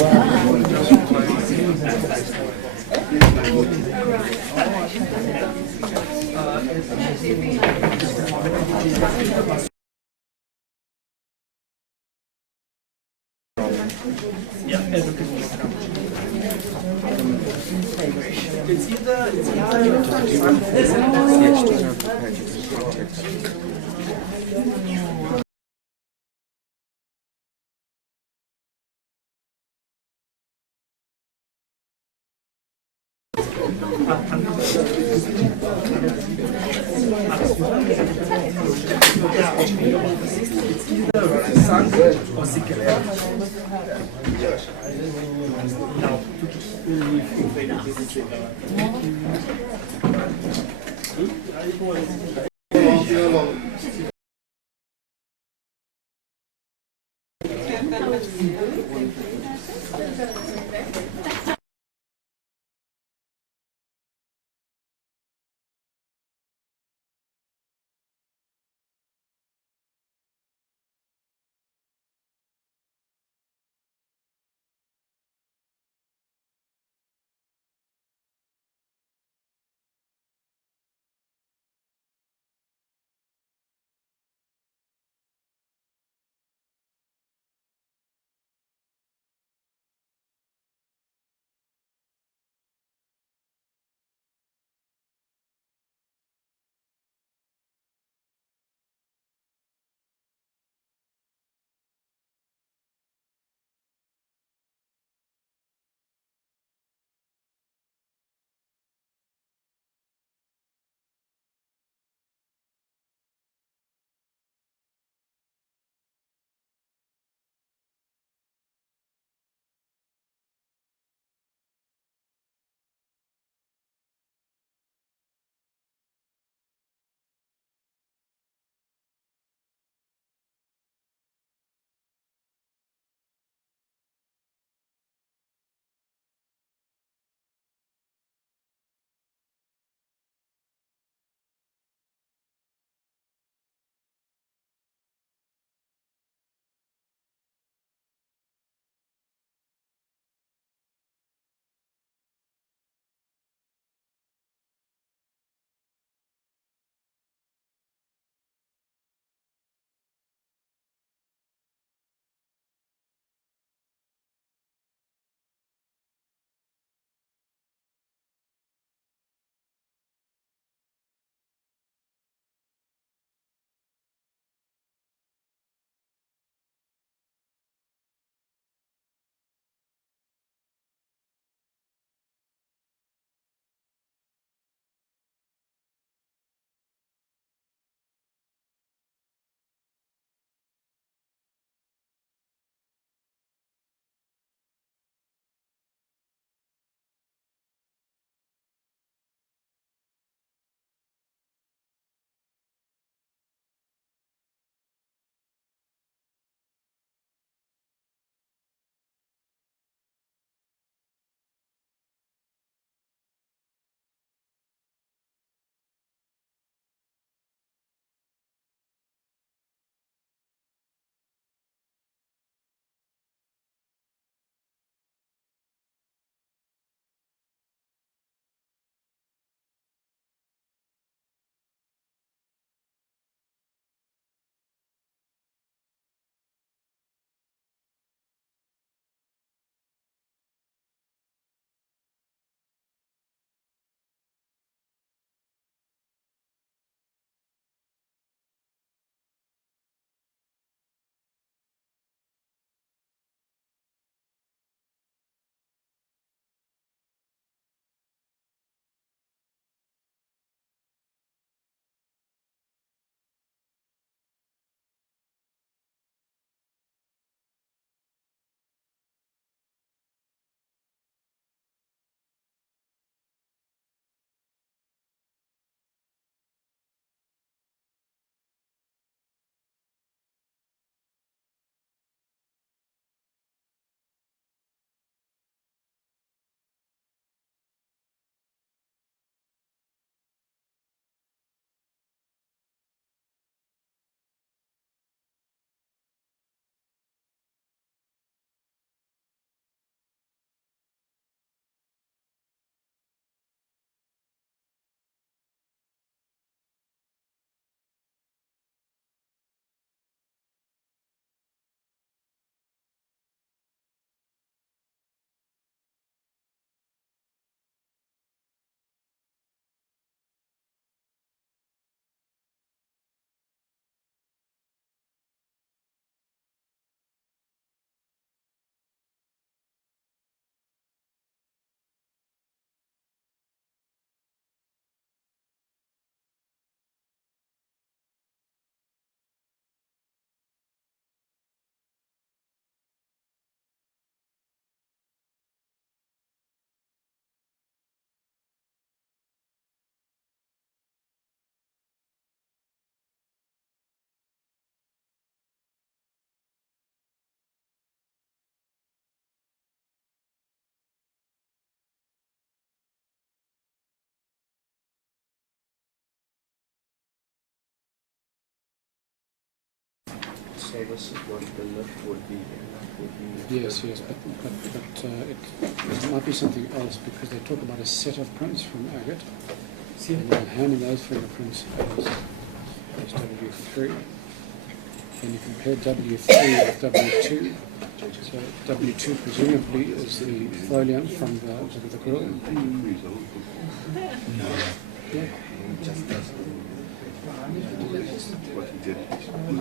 So this is what the lift would be, and that would be... Yes, but it might be something else because they talk about a set of prints from Aggett, and they're handing those fingerprints as W3. Then you compare W3 with W2. So W2 presumably is the foliant from the grill. Yeah.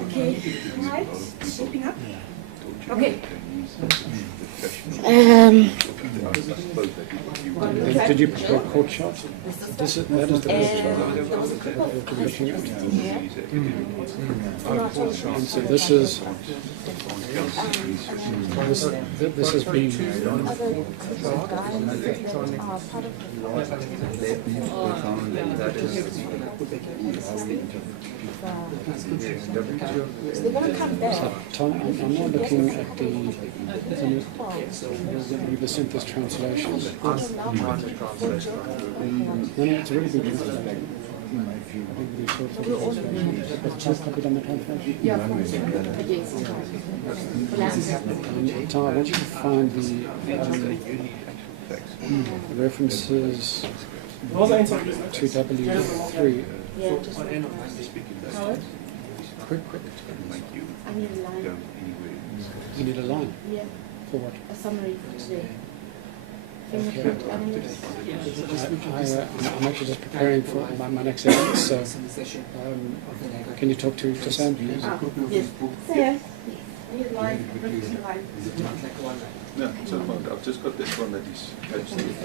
Okay, right, shaping up. Okay. Did you prepare a court chart? That is the court chart that we're looking at. And so this is being They won't come there. So, Tom, I'm not looking at the sent this translation. No, it's a really good translation. But just copied on the translation. Tom, I want you to find the references to W3. Yeah, just Howard? Quick. I need a line. You need a line. Yeah, For what? a summary for today. Fingerprint analysis. I'm actually just preparing for my next event, so can you talk to Sam, please? Yes. There. I need a line. Reference line. No, it's not fine. I've just got this one that is attached to it.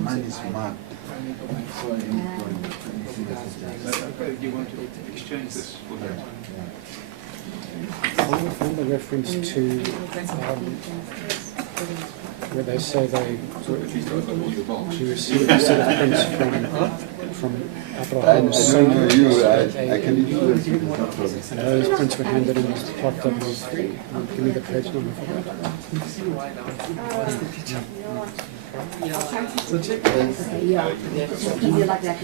Mine is marked. You want to exchange this for that? Find the reference to where they say they received a set of prints from Abraham's son. I can do it. And those prints were handed in as plot W3. Give me the page number for that. Easier like that.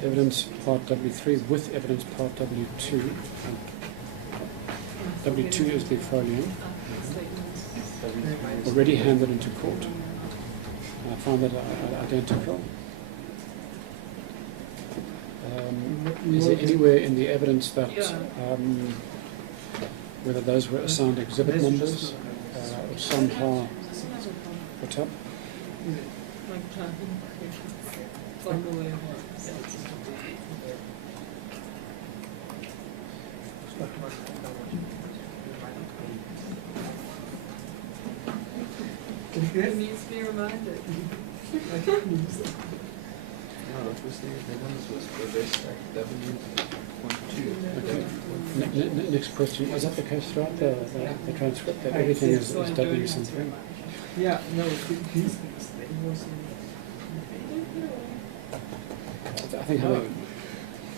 Evidence part W3 with evidence part W2. W2 is the folio, already handed into court. I found that identical. Is there anywhere in the evidence that whether those were assigned exhibit numbers or somehow put up? It needs to be reminded. No, that was the numbers was for this W.2. Okay. Next question. Is that the case throughout the transcript, that everything is W something? Yeah, no, I think how it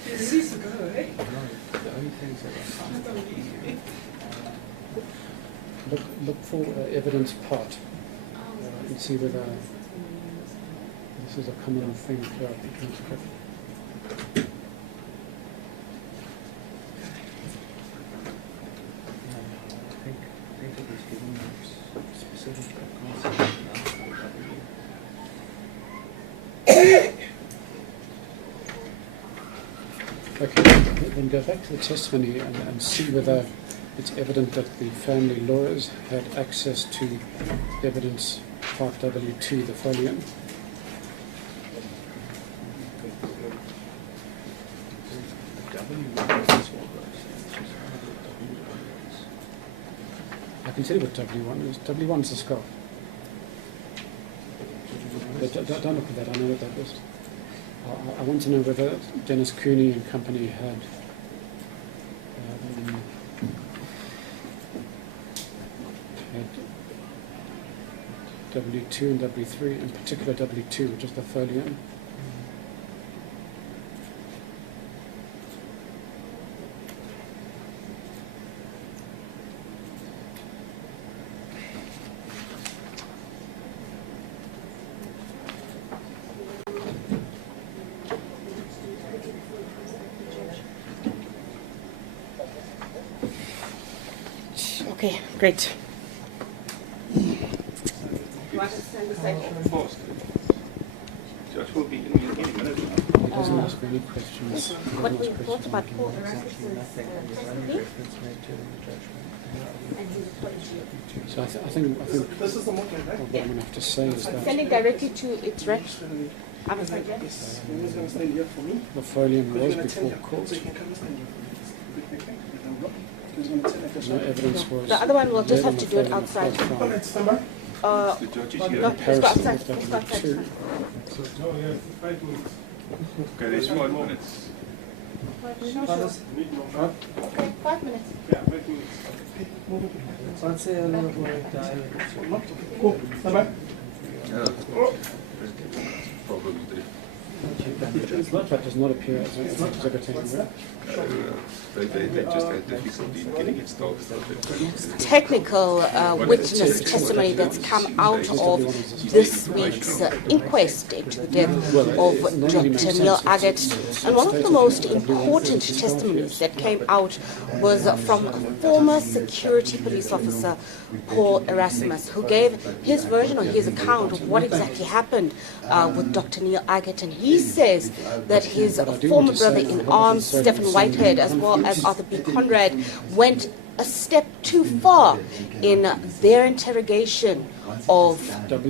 needs to go, eh? The only things that look for evidence part and see whether this is a common thing throughout the transcript. I think it was given specific concept. Okay, then go back to the testimony and see whether it's evident that the family lawyers had access to evidence part W2, the folio. I can tell you what W1 is. W1 is the skull. But don't look at that, I know what that is. I want to know whether Dennis Cooney and company had W2 and W3, in particular W2, which is the folio, Okay, great. Judge will be in any minute. He doesn't ask any questions. What were your thoughts about Paul Erasmus's testimony? And his apology? So I think what I'm going to have to say is that Sending directly to its rep. the folium was before court. No evidence was. The other one will just have to do it folium outside. from The judge is here. No, let's go comparison outside. with Let's go outside. W2. Okay, there's 5 minutes. Okay, 5 minutes. I'd say a little more diary. Problems there. That does not appear as exhibiting that. They just had difficulty in getting it started. Technical witness testimony that's come out of this week's inquest into the death of Dr. Neil Aggett. And one of the most important testimonies that came out was from former security police officer Paul Erasmus, who gave his version or his account of what exactly happened with Dr. Neil Aggett. And he says that his former brother in arms, Stephen Whitehead, as well as Arthur B. Conrad, went a step too far in their interrogation of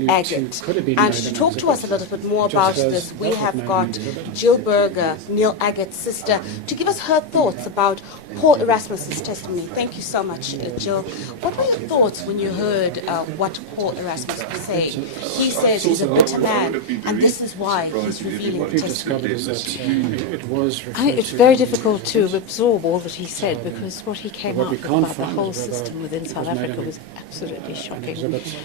Aggett. And to talk to us a little bit more about this, we have got Jill Berger, Neil Aggett's sister, to give us her thoughts about Paul Erasmus's testimony. Thank you so much, Jill. What were your thoughts when you heard what Paul Erasmus was saying? He says he's a bitter man, and this is why he's revealing What the we discovered testimony. is that it was I think it's very difficult to absorb all that he said because what he came What up we with can't about the find whole is whether system within it South was made Africa in was absolutely shocking. exhibit.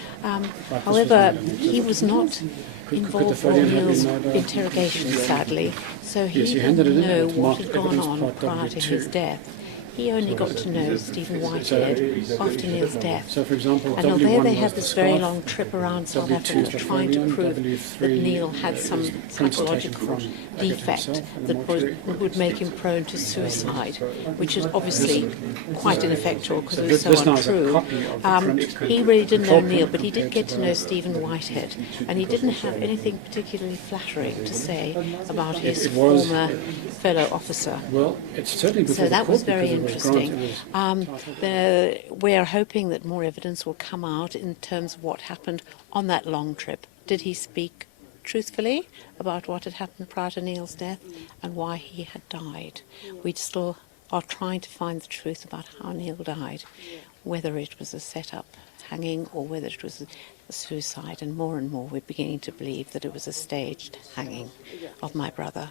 However, he was not Could involved the in folium have Neil's been made, interrogation, sadly, so he Yes, he didn't handed it in, know it's what marked had gone evidence on part prior to W2. his death. He only got to know Stephen Whitehead after Neil's death. So, for example, And although W1 they was had the this very scarf, long trip around South W2 Africa is the trying to folium, prove W3 that Neil had some is prints taken psychological from Aggett defect himself in the that mortuary. would make him prone to suicide, which is obviously quite ineffectual because it was This so now is a untrue. copy of the print. He really didn't know Control Neil, print but he did compared get to to know the- Stephen Whitehead, and he didn't have anything particularly flattering to say about his It was- former fellow officer. Well, it's certainly before So the that court was very because it was granted- interesting. We're hoping that more evidence will come out in terms of what happened on that long trip. Did he speak truthfully about what had happened prior to Neil's death and why he had died? We still are trying to find the truth about how Neil died, whether it was a set-up hanging or whether it was a suicide. And more we're beginning to believe that it was a staged hanging of my brother.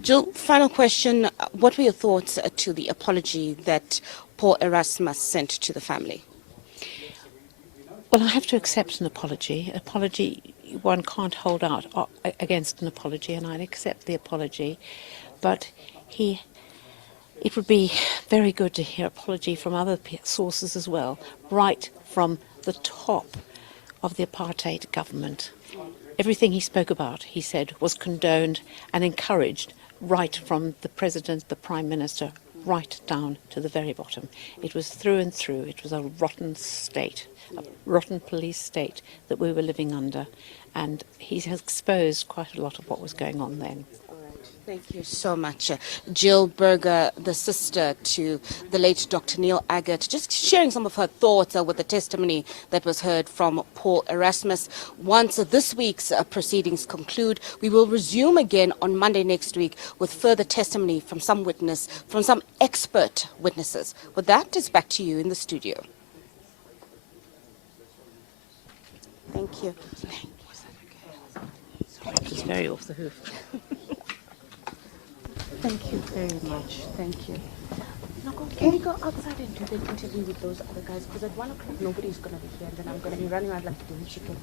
Jill, final question. What were your thoughts to the apology that Paul Erasmus sent to the family? Well, I have to accept an apology. Apology, one can't hold out against an apology, and I'd accept the apology. But it would be very good to hear apology from other sources as well, right from the top of the apartheid government. Everything he spoke about, he said, was condoned and encouraged right from the president, the prime minister, right down to the very bottom. It was through and through. It was a rotten state, a rotten police state that we were living under. And he has exposed quite a lot of what was going on then. Thank you so much. Jill Berger, the sister to the late Dr. Neil Aggett, just sharing some of her thoughts with the testimony that was heard from Paul Erasmus. Once this week's proceedings conclude, we will resume again on Monday next week with further testimony from some expert witnesses. With that, it's back to you in the studio. Thank you. It's very off the hoof. Thank you very much. Thank you. Now, can we go outside and do the interview with those other guys? Because at 1 o'clock nobody's going to be here, and then I'm going to be running around like a damn chicken.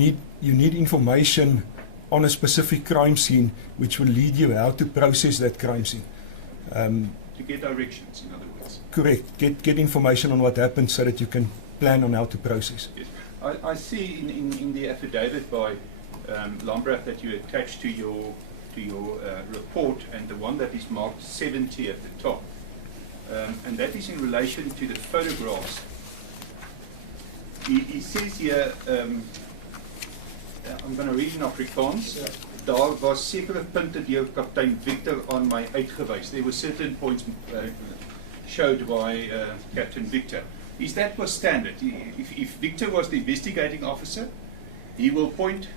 you need information on a specific crime scene which will lead you how to process that crime scene. To get directions, in other words. Correct. Get information on what happened so that you can plan on how to process. Yes. I see in the affidavit by Lambrath that you attached to your report, and the one that is marked 70 at the top, and that is in relation to the photographs. He says here, I'm going to read in Afrikaans. Daar was sekere punte deur Kaptein Victor aan my uitgewys. There were certain points showed by Captain Victor. Is that was standard? If Victor was the investigating officer, he will point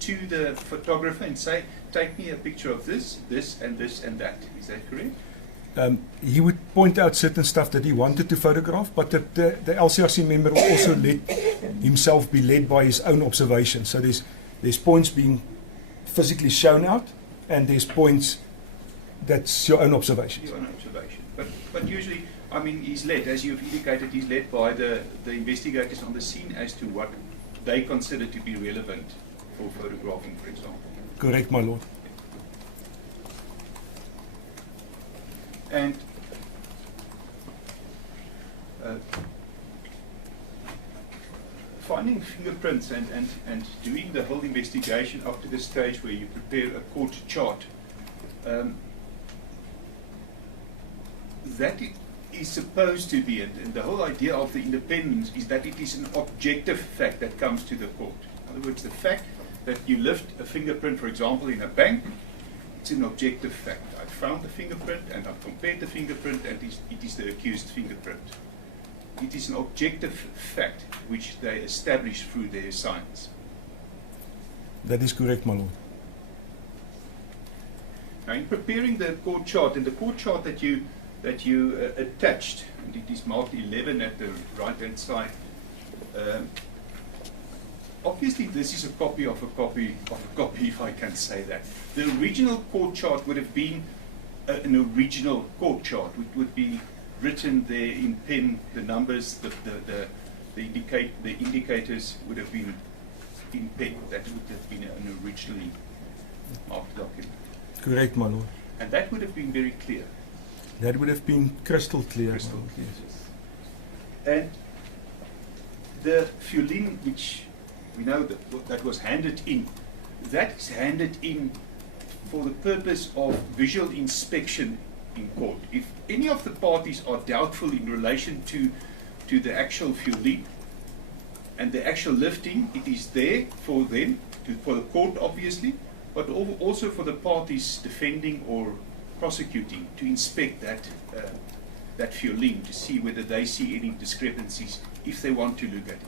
to the photographer and say, take me a picture of this, this, and this, and that. Is that correct? He would point out certain stuff that he wanted to photograph, but the LCRC member will also let himself be led by his own observation. So there's points being physically shown out, and there's points that's your own observation. Your own observation. But usually, I mean, he's led, as you've indicated, he's led by the investigators on the scene as to what they consider to be relevant for photographing, for example. Correct, my lord. And finding fingerprints and doing the whole investigation up to the stage where you prepare a court chart, that is supposed to be, and the whole idea of the independence is that it is an objective fact that comes to the court. In other words, the fact that you lift a fingerprint, for example, in a bank, it's an objective fact. I found the fingerprint and I've compared the fingerprint, and it is the accused fingerprint. It is an objective fact which they establish through their science. That is correct, my lord. Now, in preparing the court chart, and the court chart that you attached, and it is marked 11 at the right-hand side. Obviously, this is a copy of a copy of a copy, if I can say that. The original court chart would have been an original court chart. It would be written there in pen. The numbers, the indicators would have been in pen. That would have been an originally marked document. Correct, my lord. And that would have been very clear. That would have been crystal clear. Crystal clear. And the fiolin, which we know that was handed in, that is handed in for the purpose of visual inspection in court. If any of the parties are doubtful in relation to the actual fiolin and the actual lifting, it is there for them, for the court obviously, but also for the parties defending or prosecuting to inspect that fiolin to see whether they see any discrepancies if they want to look at it.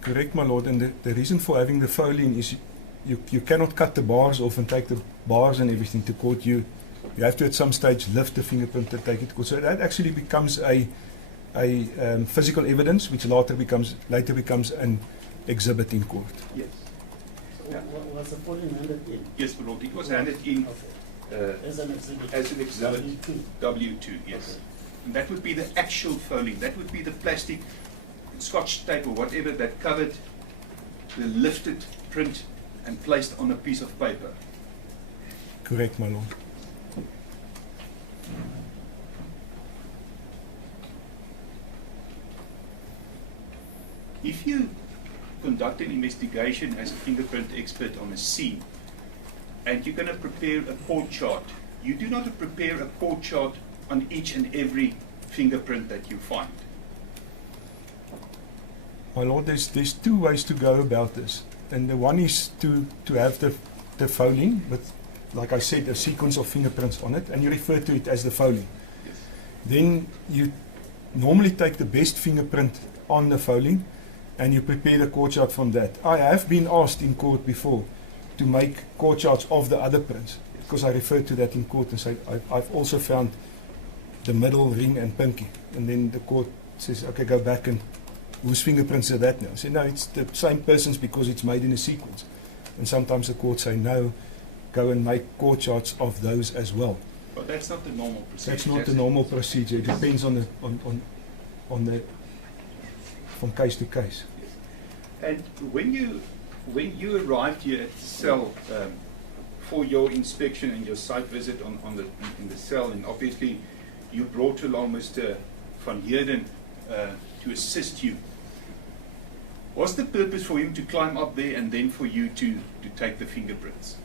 Correct, my lord. And the reason for having the filing is you cannot cut the bars off and take the bars and everything to court. You have to at some stage lift the fingerprint and take it to court. So that actually becomes a physical evidence, which later becomes an exhibit in court. Yes. So was the filing handed in? Yes, my lord. It was handed in. As an exhibit. As an exhibit. W2, yes. Okay. And that would be the actual filing. That would be the plastic Scotch tape or whatever that covered the lifted print and placed on a piece of paper. Correct, my lord. If you conduct an investigation as a fingerprint expert on a scene, and you're going to prepare a court chart, you do not prepare a court chart on each and every fingerprint that you find. My lord, there's two ways to go about this. And the one is to have the filing with, like I said, a sequence of fingerprints on it, and you refer to it as the filing. Yes. Then you normally take the best fingerprint on the filing and you prepare the court chart from that. I have been asked in court before to make court charts of the other prints, because I refer to that in court and say, I've also found the middle, ring and pinky. And then the court says, okay, go back and whose fingerprints are that now? I say, no, it's the same person's because it's made in a sequence. And sometimes the court say, no, go and make court charts of those as well. But that's not the normal procedure. That's not the normal procedure. It depends on the from case to case. And when you arrived here at the cell for your inspection and your site visit in the cell, and obviously you brought along Mr. van Heerden to assist you. Was the purpose for him to climb up there and then for you to take the fingerprints?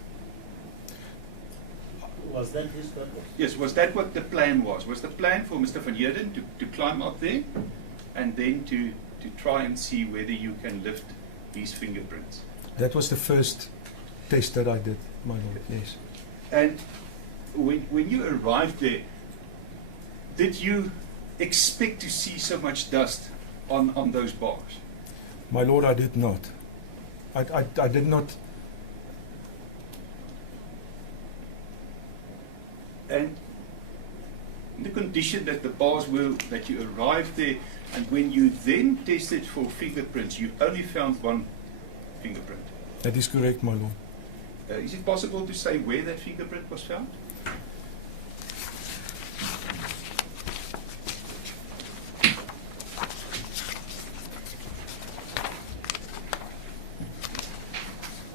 Was that his purpose? Yes, was that what the plan was? Was the plan for Mr. van Heerden to climb up there and then to try and see whether you can lift these fingerprints? That was the first test that I did, my lord, yes. And when you arrived there, did you expect to see so much dust on those bars? My lord, I did not. I did not. And in the condition that the bars were, that you arrived there, and when you then tested for fingerprints, you only found one fingerprint. That is correct, my lord. Is it possible to say where that fingerprint was found?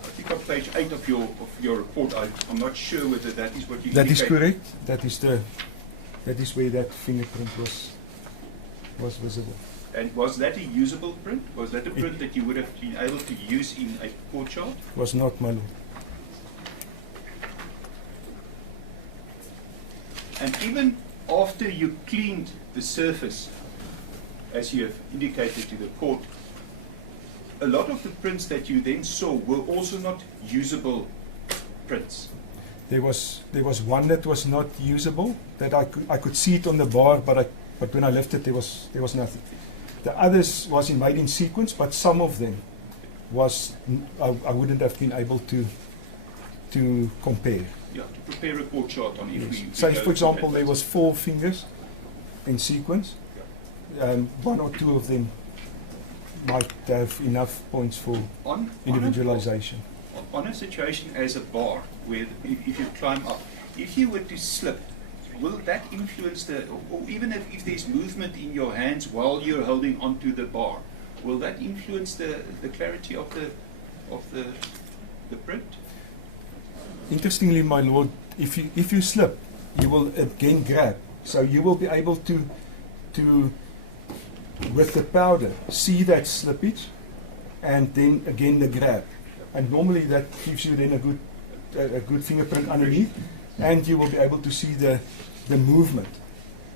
I think on page 8 of your report, I'm not sure whether that is what you That is indicate. correct. That is where that fingerprint was visible. And was that a usable print? Was that a print that you would have been able to use in a court chart? Was not, my lord. And even after you cleaned the surface, as you have indicated to the court, a lot of the prints that you then saw were also not usable prints. There was one that was not usable, that I could see it on the bar, but when I lifted, there was nothing. The others was made in sequence, but some of them was I wouldn't have been able to compare. Yeah, to prepare a court chart on if we... Say, for example, there was 4 fingers in sequence. One or two of them might have enough points for individualization. On a situation as a bar, where if you climb up, if you were to slip, will that influence or even if there's movement in your hands while you're holding onto the bar, will that influence the clarity of the print? Interestingly, my lord, if you slip, you will again grab. So you will be able to with the powder see that slippage, and then again the grab. And normally that gives you then a good fingerprint underneath, and you will be able to see the movement,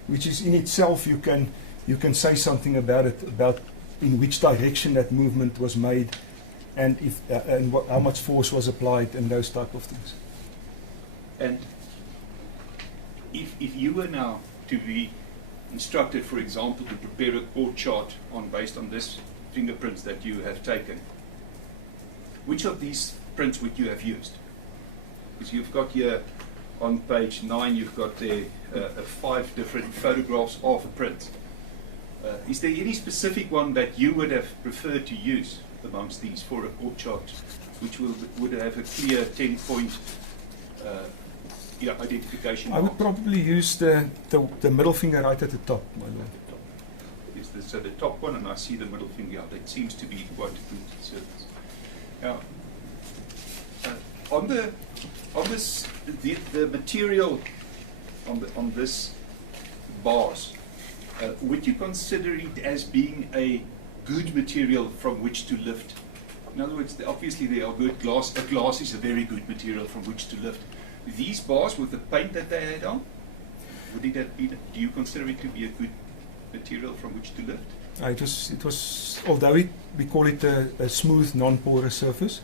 which is in itself you can say something about it, about in which direction that movement was made, and if how much force was applied, and those type of things. And if you were now to be instructed, for example, to prepare a court chart based on this fingerprints that you have taken, which of these prints would you have used? Because you've got here on page 9, you've got there 5 different photographs of a print. Is there any specific one that you would have preferred to use amongst these for a court chart, which would have a clear 10-point identification? I would probably use the middle finger right at the top, my lord. So the top one, and I see the middle finger. That seems to be quite a good surface. Now, on this, the material on this bars, would you consider it as being a good material from which to lift? In other words, obviously they are good glass. A glass is a very good material from which to lift. These bars with the paint that they had on, do you consider it to be a good material from which to lift? It was, although we call it a smooth, non-porous surface,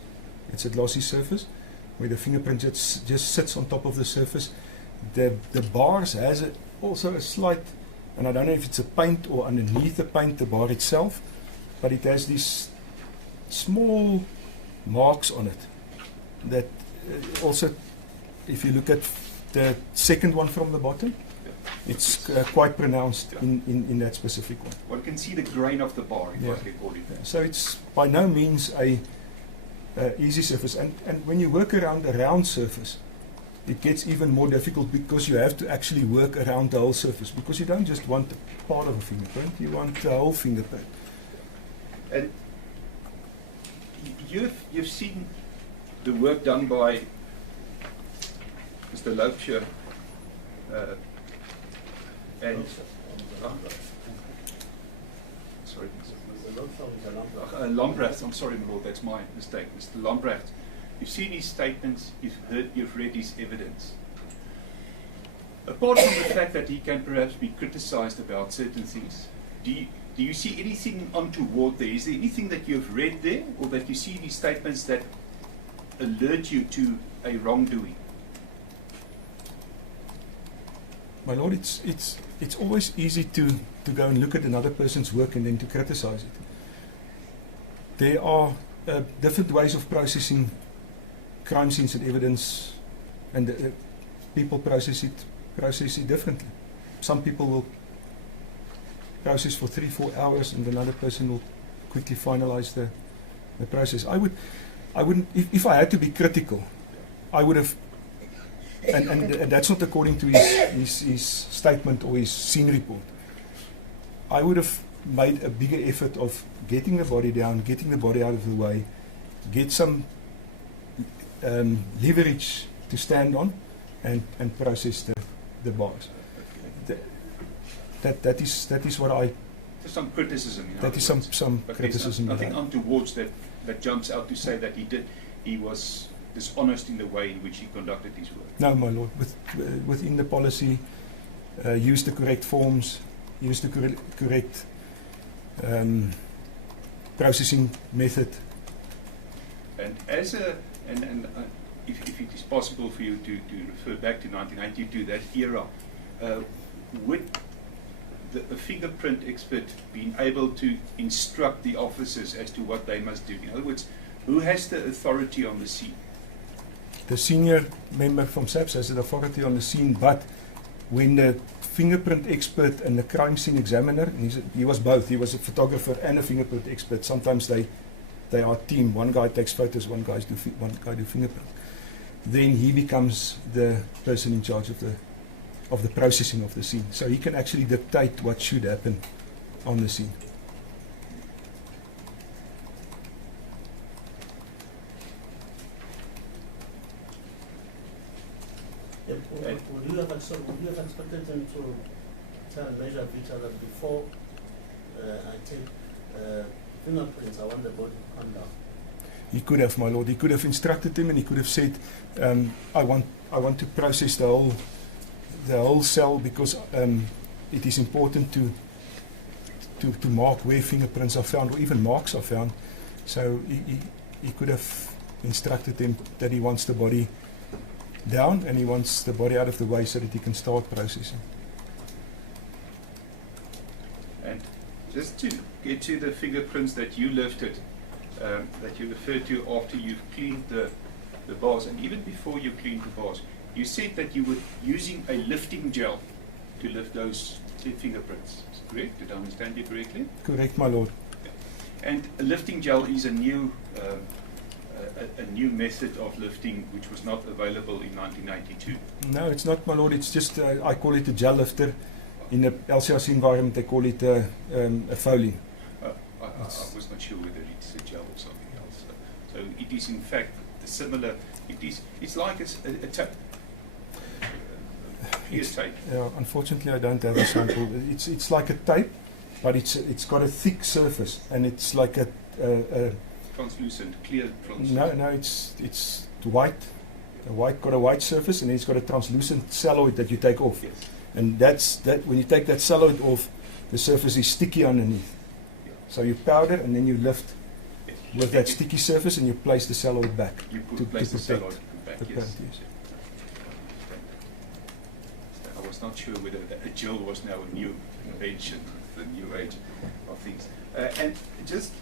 it's a glossy surface where the fingerprint just sits on top of the surface. The bars has also a slight, and I don't know if it's a paint or underneath the paint, the bar itself, but it has these small marks on it that also, if you look at the second one from the bottom, it's quite pronounced in that specific one. One can see the grain of the bar, if I can call it that. So it's by no means a easy surface. And when you work around a round surface, it gets even more difficult because you have to actually work around the whole surface, because you don't just want a part of a fingerprint, you want the whole fingerprint. And you've seen the work done by Mr. Loubser and sorry, Lombracht. I'm sorry, my lord, that's my mistake, Mr. Lombracht. You've seen his statements, you've read his evidence. Apart from the fact that he can perhaps be criticized about certain things, do you see anything untoward there? Is there anything that you've read there, or that you see in his statements that alert you to a wrongdoing? My lord, it's always easy to go and look at another person's work and then to criticize it. There are different ways of processing crime scenes and evidence, and people process it differently. Some people will process for 3-4 hours, and another person will quickly finalize the process. I wouldn't, if I had to be critical, I would have, and that's not according to his statement or his scene report. I would have made a bigger effort of getting the body down, getting the body out of the way, get some leverage to stand on, and process the bars. That is what I. There's some criticism. That is some criticism. Nothing untowards that jumps out to say that he was dishonest in the way in which he conducted his work. No, my lord. Within the policy, use the correct forms, use the correct processing method. And as if it is possible for you to refer back to 1992, that era, would a fingerprint expert being able to instruct the officers as to what they must do? In other words, who has the authority on the scene? The senior member from SABC has the authority on the scene, but when the fingerprint expert and the crime scene examiner, and he was both, he was a photographer and a fingerprint expert, sometimes they are a team, one guy takes photos, one guy do fingerprint. Then he becomes the person in charge of the processing of the scene. So he can actually dictate what should happen on the scene. Would you have expected them to try and measure each other before I take fingerprints? I want the body to come down. He could have, my lord. He could have instructed him, and he could have said, "I want to process the whole cell because it is important to mark where fingerprints are found, or even marks are found." So he could have instructed him that he wants the body down and he wants the body out of the way so that he can start processing. And just to get to the fingerprints that you lifted, that you referred to after you've cleaned the bars, and even before you cleaned the bars, you said that you were using a lifting gel to lift those fingerprints. Is that correct? Did I understand you correctly? Correct, my lord. And a lifting gel is a new method of lifting which was not available in 1992. No, it's not, my lord. It's just, I call it a gel lifter. In the LCRC environment, they call it a Foley. I was not sure whether it's a gel or something else. So it is in fact similar. It's like a tape. Here's tape. Unfortunately, I don't have a sample. It's like a tape, but it's got a thick surface, and it's like a translucent, clear translucent. No, it's white. Got a white surface, and then it's got a translucent celluloid that you take off. Yes. And that's when you take that celluloid off, the surface is sticky underneath. Yeah. So you powder, and then you lift with that sticky surface, and you place the celluloid back. You place the celluloid back. Yes. I was not sure whether a gel was now a new invention, the new age of things. And just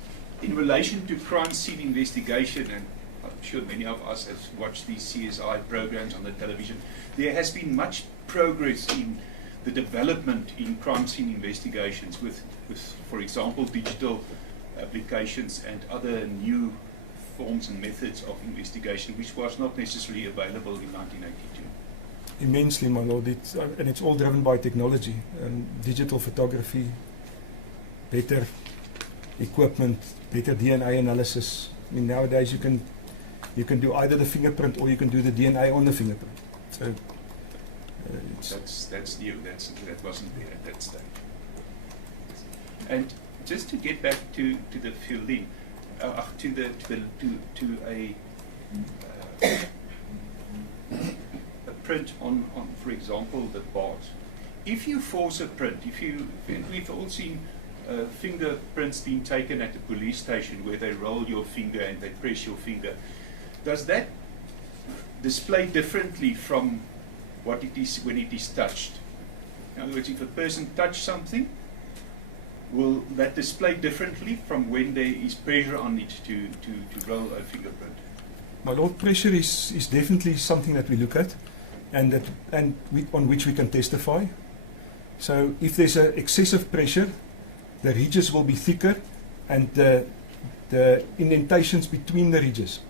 in relation to crime scene investigation, and I'm sure many of us have watched these CSI programs on the television, there has been much progress in the development in crime scene investigations with, for example, digital applications and other new forms and methods of investigation, which was not necessarily available in 1982. Immensely, my lord. And it's all driven by technology, digital photography, better equipment, better DNA analysis, I mean, nowadays you can do either the fingerprint or you can do the DNA on the fingerprint. So that's new. That wasn't there at that stage. And just to get back to the fill-in, to a print on, for example, the bars. If you force a print, we've all seen fingerprints being taken at the police station where they roll your finger and they press your finger. Does that display differently from what it is when it is touched? In other words, if a person touched something, will that display differently from when there is pressure on it to roll a fingerprint? My lord, pressure is definitely something that we look at, and on which we can testify. So if there's an excessive pressure, the ridges will be thicker, and the indentations between the ridges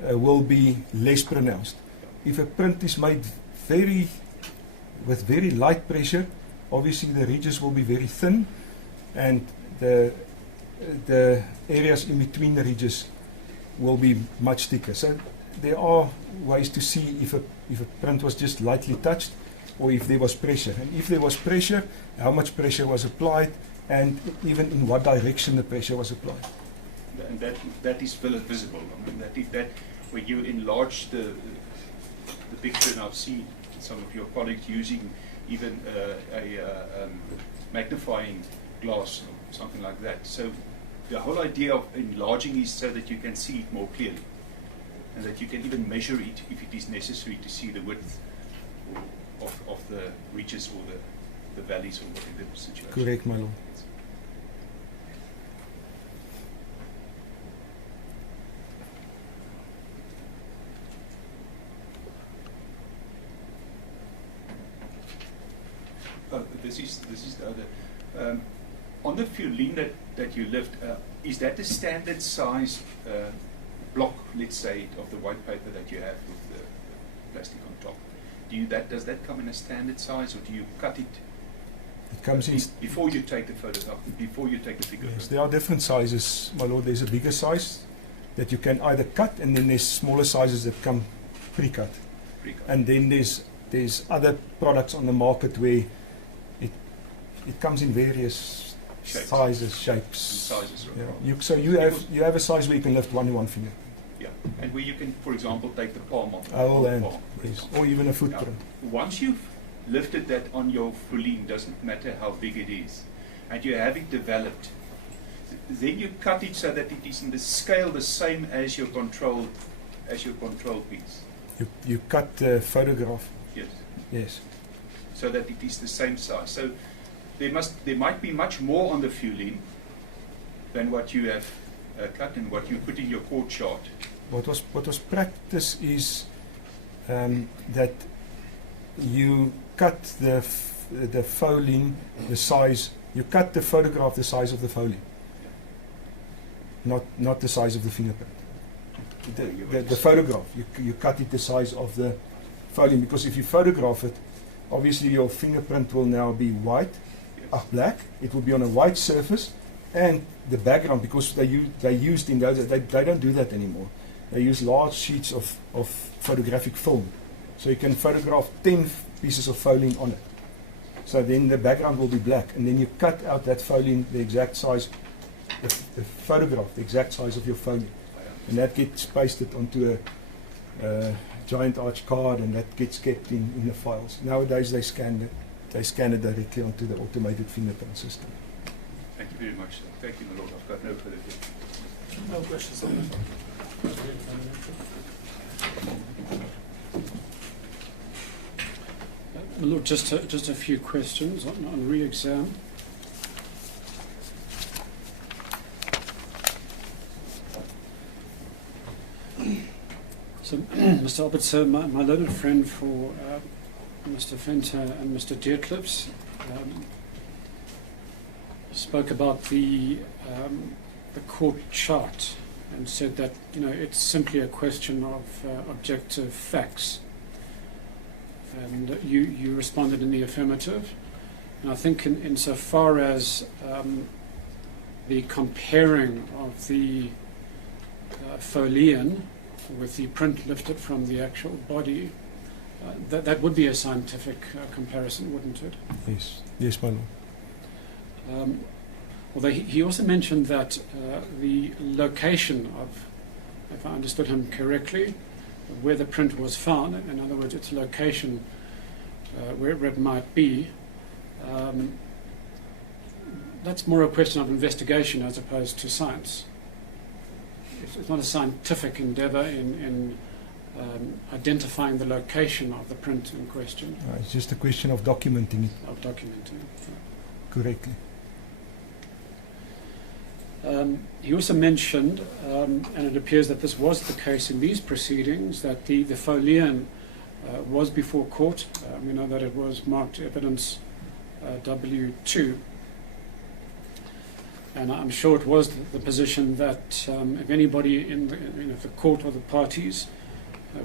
will be less pronounced. If a print is made with very light pressure, obviously the ridges will be very thin, and the areas in between the ridges will be much thicker. So there are ways to see if a print was just lightly touched or if there was pressure. And if there was pressure, how much pressure was applied, and even in what direction the pressure was applied. And that is visible. I mean, that when you enlarge the picture, and I've seen some of your colleagues using even a magnifying glass or something like that. So the whole idea of enlarging is so that you can see it more clearly, and that you can even measure it if it is necessary to see the width of the ridges or the valleys or whatever the situation. Correct, my lord. This is the other. On the fill-in that you left, is that the standard size block, let's say, of the white paper that you have with the plastic on top? Does that come in a standard size, or do you cut it? It comes in before you take the photograph, before you take the fingerprint? Yes, there are different sizes, my lord. There's a bigger size that you can either cut, and then there's smaller sizes that come pre-cut. And then there's other products on the market where it comes in various sizes, shapes. Sizes, right? Yeah. So you have a size where you can lift one finger. Yeah, and where you can, for example, take the palm off. Whole hand, yes. Or even a footprint. Now, once you've lifted that on your fill-in, doesn't matter how big it is, and you have it developed, then you cut it so that it is in the scale the same as your control piece. You cut the photograph. Yes. Yes. So that it is the same size. So there might be much more on the fill-in than what you have cut and what you put in your court chart. What was practiced is that you cut the fill-in the size. You cut the photograph the size of the fill-in, not the size of the fingerprint. The photograph, you cut it the size of the fill-in, because if you photograph it, obviously your fingerprint will now be white, black. It will be on a white surface, and the background, because they used in those, they don't do that anymore. They use large sheets of photographic film, so you can photograph 10 pieces of fill-in on it. So then the background will be black, and then you cut out that fill-in the exact size, the photograph, the exact size of your fill-in, and that gets pasted onto a giant arch card, and that gets kept in the files. Nowadays they scan it directly onto the automated fingerprint system. Thank you very much, sir. Thank you, my lord. I've got no further questions. No questions on this one. My lord, just a few questions on re-exam. So, Mr. Albert, sir, my learned friend for Mr. Venter and Mr. Deerclips spoke about the court chart and said that it's simply a question of objective facts. And you responded in the affirmative. And I think insofar as the comparing of the folian with the print lifted from the actual body, that would be a scientific comparison, wouldn't it? Yes, yes, my lord. Although he also mentioned that the location of, if I understood him correctly, where the print was found, in other words, its location, wherever it might be, that's more a question of investigation as opposed to science. It's not a scientific endeavour in identifying the location of the print in question. It's just a question of documenting it. Of documenting it. Correctly. He also mentioned, and it appears that this was the case in these proceedings, that the folian was before court. We know that it was marked evidence W2. And I'm sure it was the position that if anybody in the court or the parties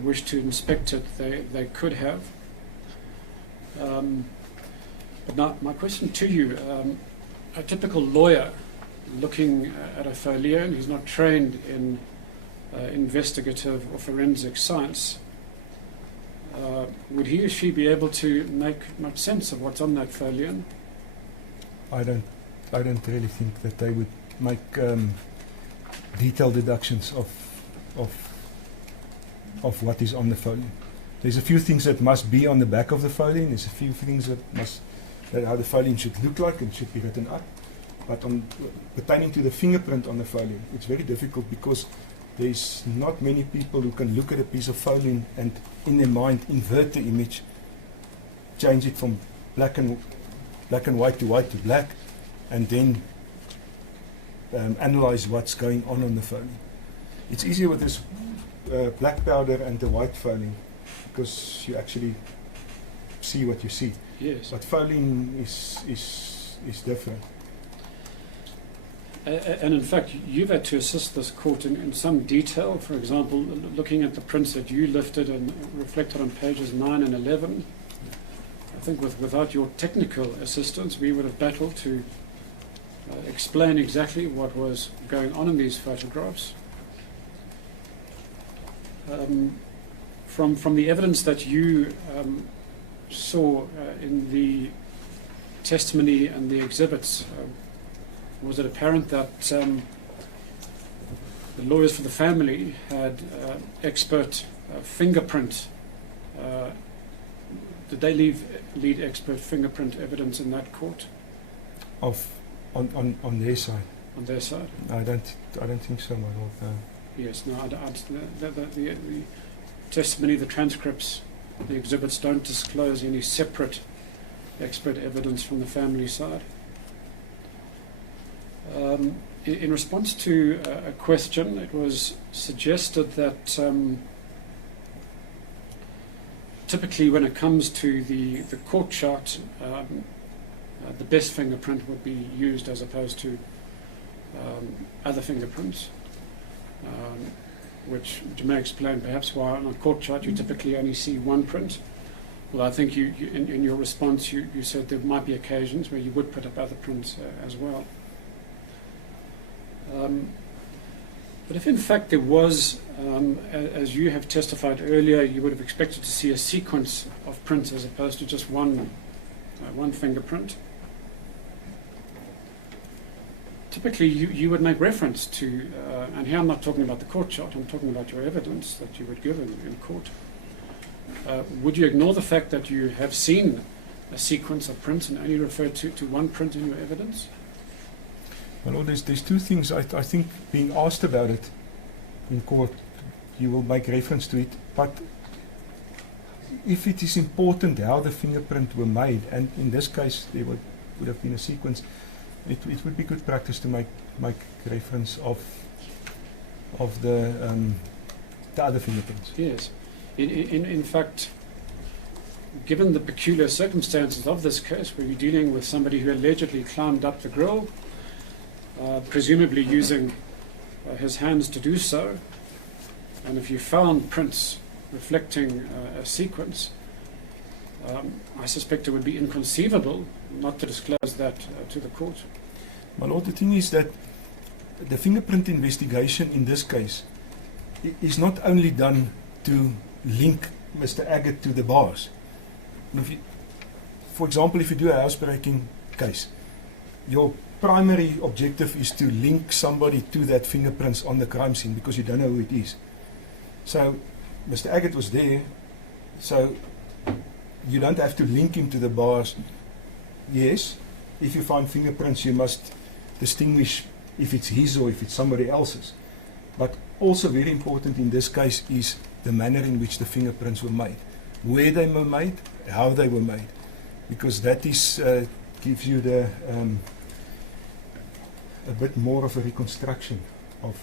wished to inspect it, they could have. But now, my question to you, a typical lawyer looking at a folian who's not trained in investigative or forensic science, would he or she be able to make much sense of what's on that folian? I don't really think that they would make detailed deductions of what is on the folian. There's a few things that must be on the back of the folian. There's a few things that how the folian should look like and should be written up. But pertaining to the fingerprint on the folian, it's very difficult because there's not many people who can look at a piece of folian and in their mind invert the image, change it from black and white to black, and then analyze what's going on the folian. It's easier with this black powder and the white folian because you actually see what you see. Yes. But folian is different. And in fact, you've had to assist this court in some detail. For example, looking at the prints that you lifted and reflected on pages 9 and 11. I think without your technical assistance, we would have battled to explain exactly what was going on in these photographs. From the evidence that you saw in the testimony and the exhibits, was it apparent that the lawyers for the family had expert fingerprint? Did they lead expert fingerprint evidence in that court? On their side. On their side? I don't think so, my lord. No. Yes. No. The testimony, the transcripts, the exhibits don't disclose any separate expert evidence from the family side. In response to a question, it was suggested that typically when it comes to the court chart, the best fingerprint would be used as opposed to other fingerprints, which you may explain perhaps why on a court chart you typically only see one print. Well, I think you in your response you said there might be occasions where you would put up other prints as well. But if in fact there was, as you have testified earlier, you would have expected to see a sequence of prints as opposed to just one fingerprint. Typically you would make reference to, and here I'm not talking about the court chart, I'm talking about your evidence that you would give in court. Would you ignore the fact that you have seen a sequence of prints and only refer to one print in your evidence? Well, there's two things. I think being asked about it in court, you will make reference to it. But if it is important how the fingerprint were made, and in this case there would have been a sequence, it would be good practice to make reference of the other fingerprints. Yes. In fact, given the peculiar circumstances of this case, where you're dealing with somebody who allegedly climbed up the grill, presumably using his hands to do so, and if you found prints reflecting a sequence, I suspect it would be inconceivable not to disclose that to the court. My lord, the thing is that the fingerprint investigation in this case is not only done to link Mr. Aggett to the bars. If you, for example, if you do a housebreaking case, your primary objective is to link somebody to that fingerprints on the crime scene because you don't know who it is. So Mr. Aggett was there, so you don't have to link him to the bars. Yes, if you find fingerprints, you must distinguish if it's his or if it's somebody else's. But also very important in this case is the manner in which the fingerprints were made, where they were made, how they were made, because that is gives you the a bit more of a reconstruction of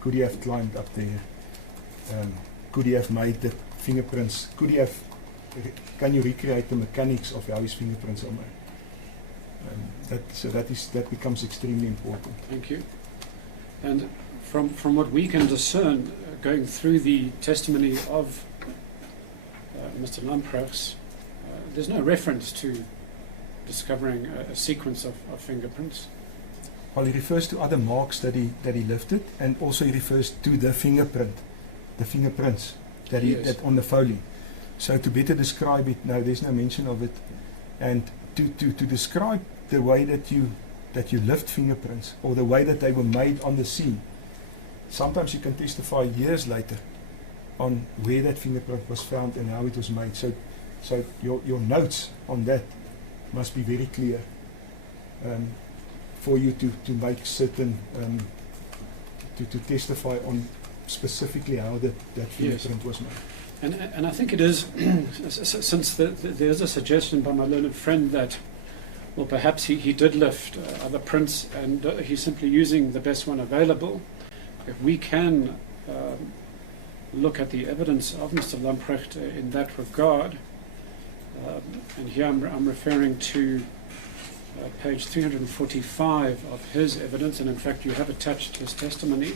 could he have climbed up there, could he have made the fingerprints, could he have, can you recreate the mechanics of how his fingerprints are made? That becomes extremely important. Thank you. And from what we can discern, going through the testimony of Mr. Lamprechts, there's no reference to discovering a sequence of fingerprints. Well, he refers to other marks that he lifted, and also he refers to the fingerprints that he that on the foley. So to better describe it, no, there's no mention of it, and to describe the way that you lift fingerprints or the way that they were made on the scene. Sometimes you can testify years later on where that fingerprint was found and how it was made. So your notes on that must be very clear for you to make certain to testify on specifically how that fingerprint was made. And I think it is, since there's a suggestion by my learned friend that, well, perhaps he did lift other prints and he's simply using the best one available. If we can look at the evidence of Mr. Lamprecht in that regard, and here I'm referring to page 345 of his evidence, and in fact you have attached his testimony.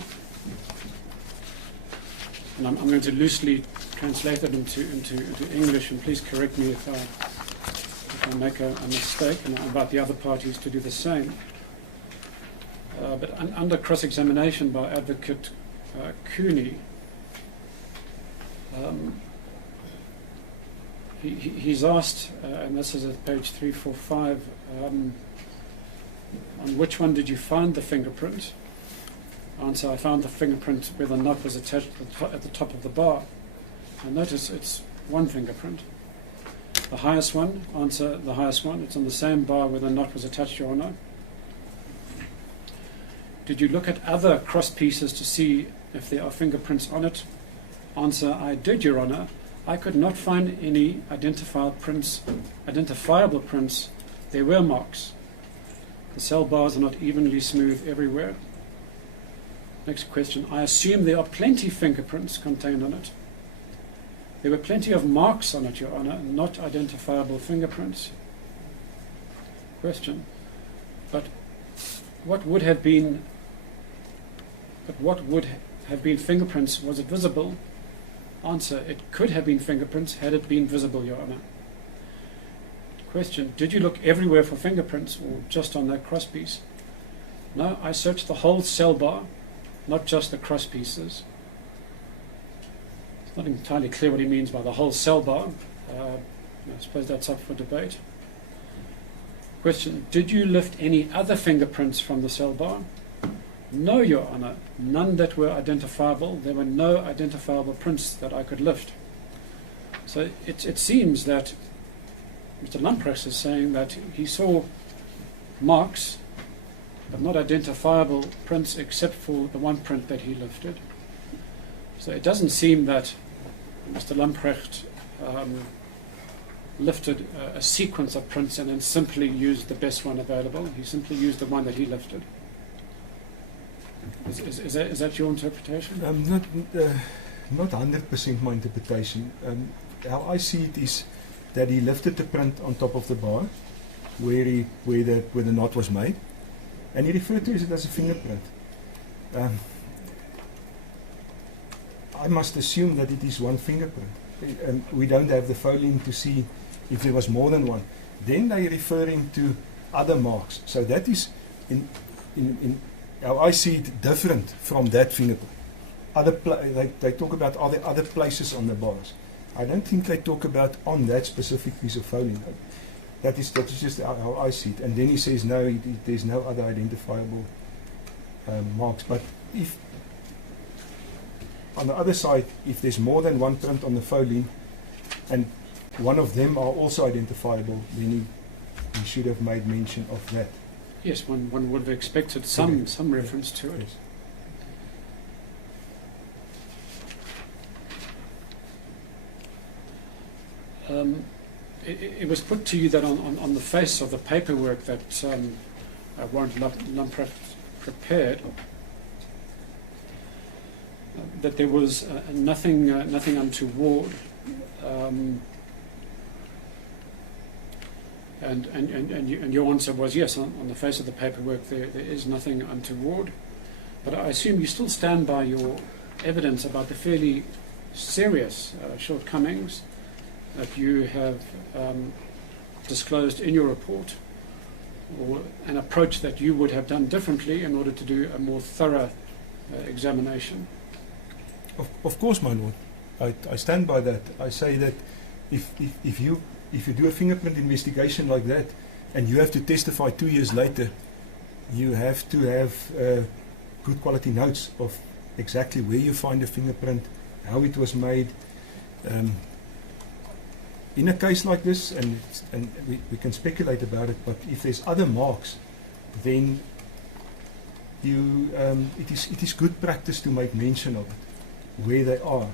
And I'm going to loosely translate it into English, and please correct me if I make a mistake, and I invite the other parties to do the same. But under cross-examination by Advocate Cooney, he's asked, and this is at page 345, on which one did you find the fingerprint? Answer, I found the fingerprint where the knot was attached at the top of the bar. And notice it's one fingerprint. The highest one, answer, the highest one. It's on the same bar where the knot was attached, Your Honour. Did you look at other cross pieces to see if there are fingerprints on it? Answer, I did, Your Honour. I could not find any identifiable prints. There were marks. The cell bars are not evenly smooth everywhere. Next question. I assume there are plenty fingerprints contained on it. There were plenty of marks on it, Your Honour, not identifiable fingerprints. Question. But what would have been fingerprints? Was it visible? Answer. It could have been fingerprints had it been visible, Your Honour. Question. Did you look everywhere for fingerprints or just on that cross piece? No, I searched the whole cell bar, not just the cross pieces. It's not entirely clear what he means by the whole cell bar. I suppose that's up for debate. Question. Did you lift any other fingerprints from the cell bar? No, Your Honour. None that were identifiable. There were no identifiable prints that I could lift. So it seems that Mr. Lamprechts is saying that he saw marks but not identifiable prints except for the one print that he lifted. So it doesn't seem that Mr. Lamprecht lifted a sequence of prints and then simply used the best one available. He simply used the one that he lifted. Is that your interpretation? Not 100% my interpretation. How I see it is that he lifted the print on top of the bar where the knot was made, and he referred to it as a fingerprint. I must assume that it is one fingerprint. We don't have the foiling to see if there was more than one. Then they are referring to other marks. So that is, in how I see it, different from that fingerprint. they talk about other places on the bars. I don't think they talk about on that specific piece of foliage. That is just how I see it. And then he says no, there's no other identifiable marks. But if on the other side, if there's more than one print on the foliage, and one of them are also identifiable, then he should have made mention of that. Yes, one would have expected some reference to it. Yes. It was put to you that on the face of the paperwork that Warrant Lamprecht prepared, that there was nothing untoward, and your answer was yes. On the face of the paperwork, there is nothing untoward. But I assume you still stand by your evidence about the fairly serious shortcomings that you have disclosed in your report, or an approach that you would have done differently in order to do a more thorough examination. Of course, my lord, I stand by that. I say that if you do a fingerprint investigation like that, and you have to testify 2 years later, you have to have good quality notes of exactly where you find the fingerprint, how it was made. In a case like this, and we can speculate about it, but if there's other marks, then it is good practice to make mention of it, where they are,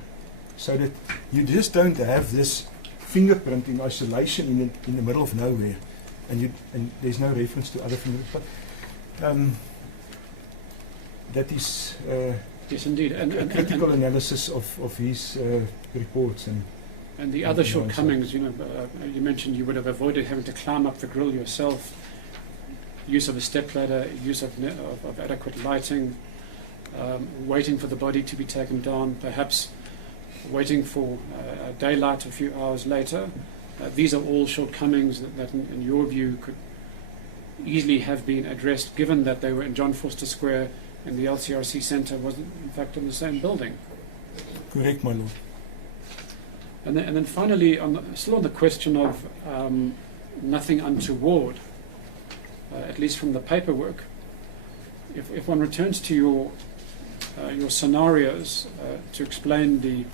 so that you just don't have this fingerprint in isolation in the middle of nowhere, and there's no reference to other fingerprints. But that is yes, indeed, a critical analysis of his reports and the other shortcomings. You mentioned you would have avoided having to climb up the grill yourself. Use of a stepladder, use of adequate lighting, waiting for the body to be taken down, perhaps waiting for daylight a few hours later. These are all shortcomings that in your view, could easily have been addressed, given that they were in John Vorster Square and the LCRC Centre wasn't, in fact, in the same building. Correct, my lord. And then finally, still on the question of nothing untoward, at least from the paperwork, if one returns to your scenarios to explain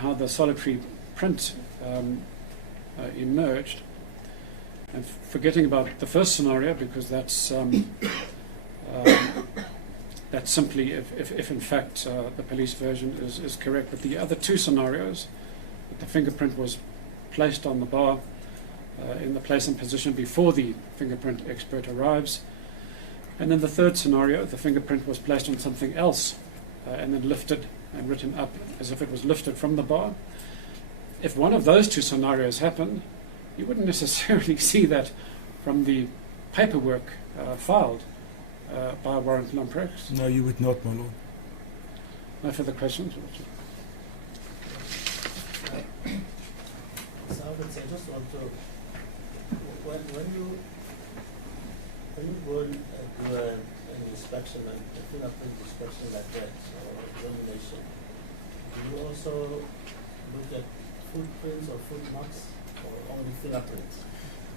how the solitary print emerged, and forgetting about the first scenario, because that's simply if in fact the police version is correct. But the other two scenarios, that the fingerprint was placed on the bar in the place and position before the fingerprint expert arrives, and then the third scenario, the fingerprint was placed on something else and then lifted and written up as if it was lifted from the bar. If one of those two scenarios happened, you wouldn't necessarily see that from the paperwork filed by Warrant Lamprecht. No, you would not, my lord. No further questions? So I would say, just want to, when you go and do an inspection, a fingerprint inspection like that, or examination, do you also look at footprints or footmarks, or only fingerprints?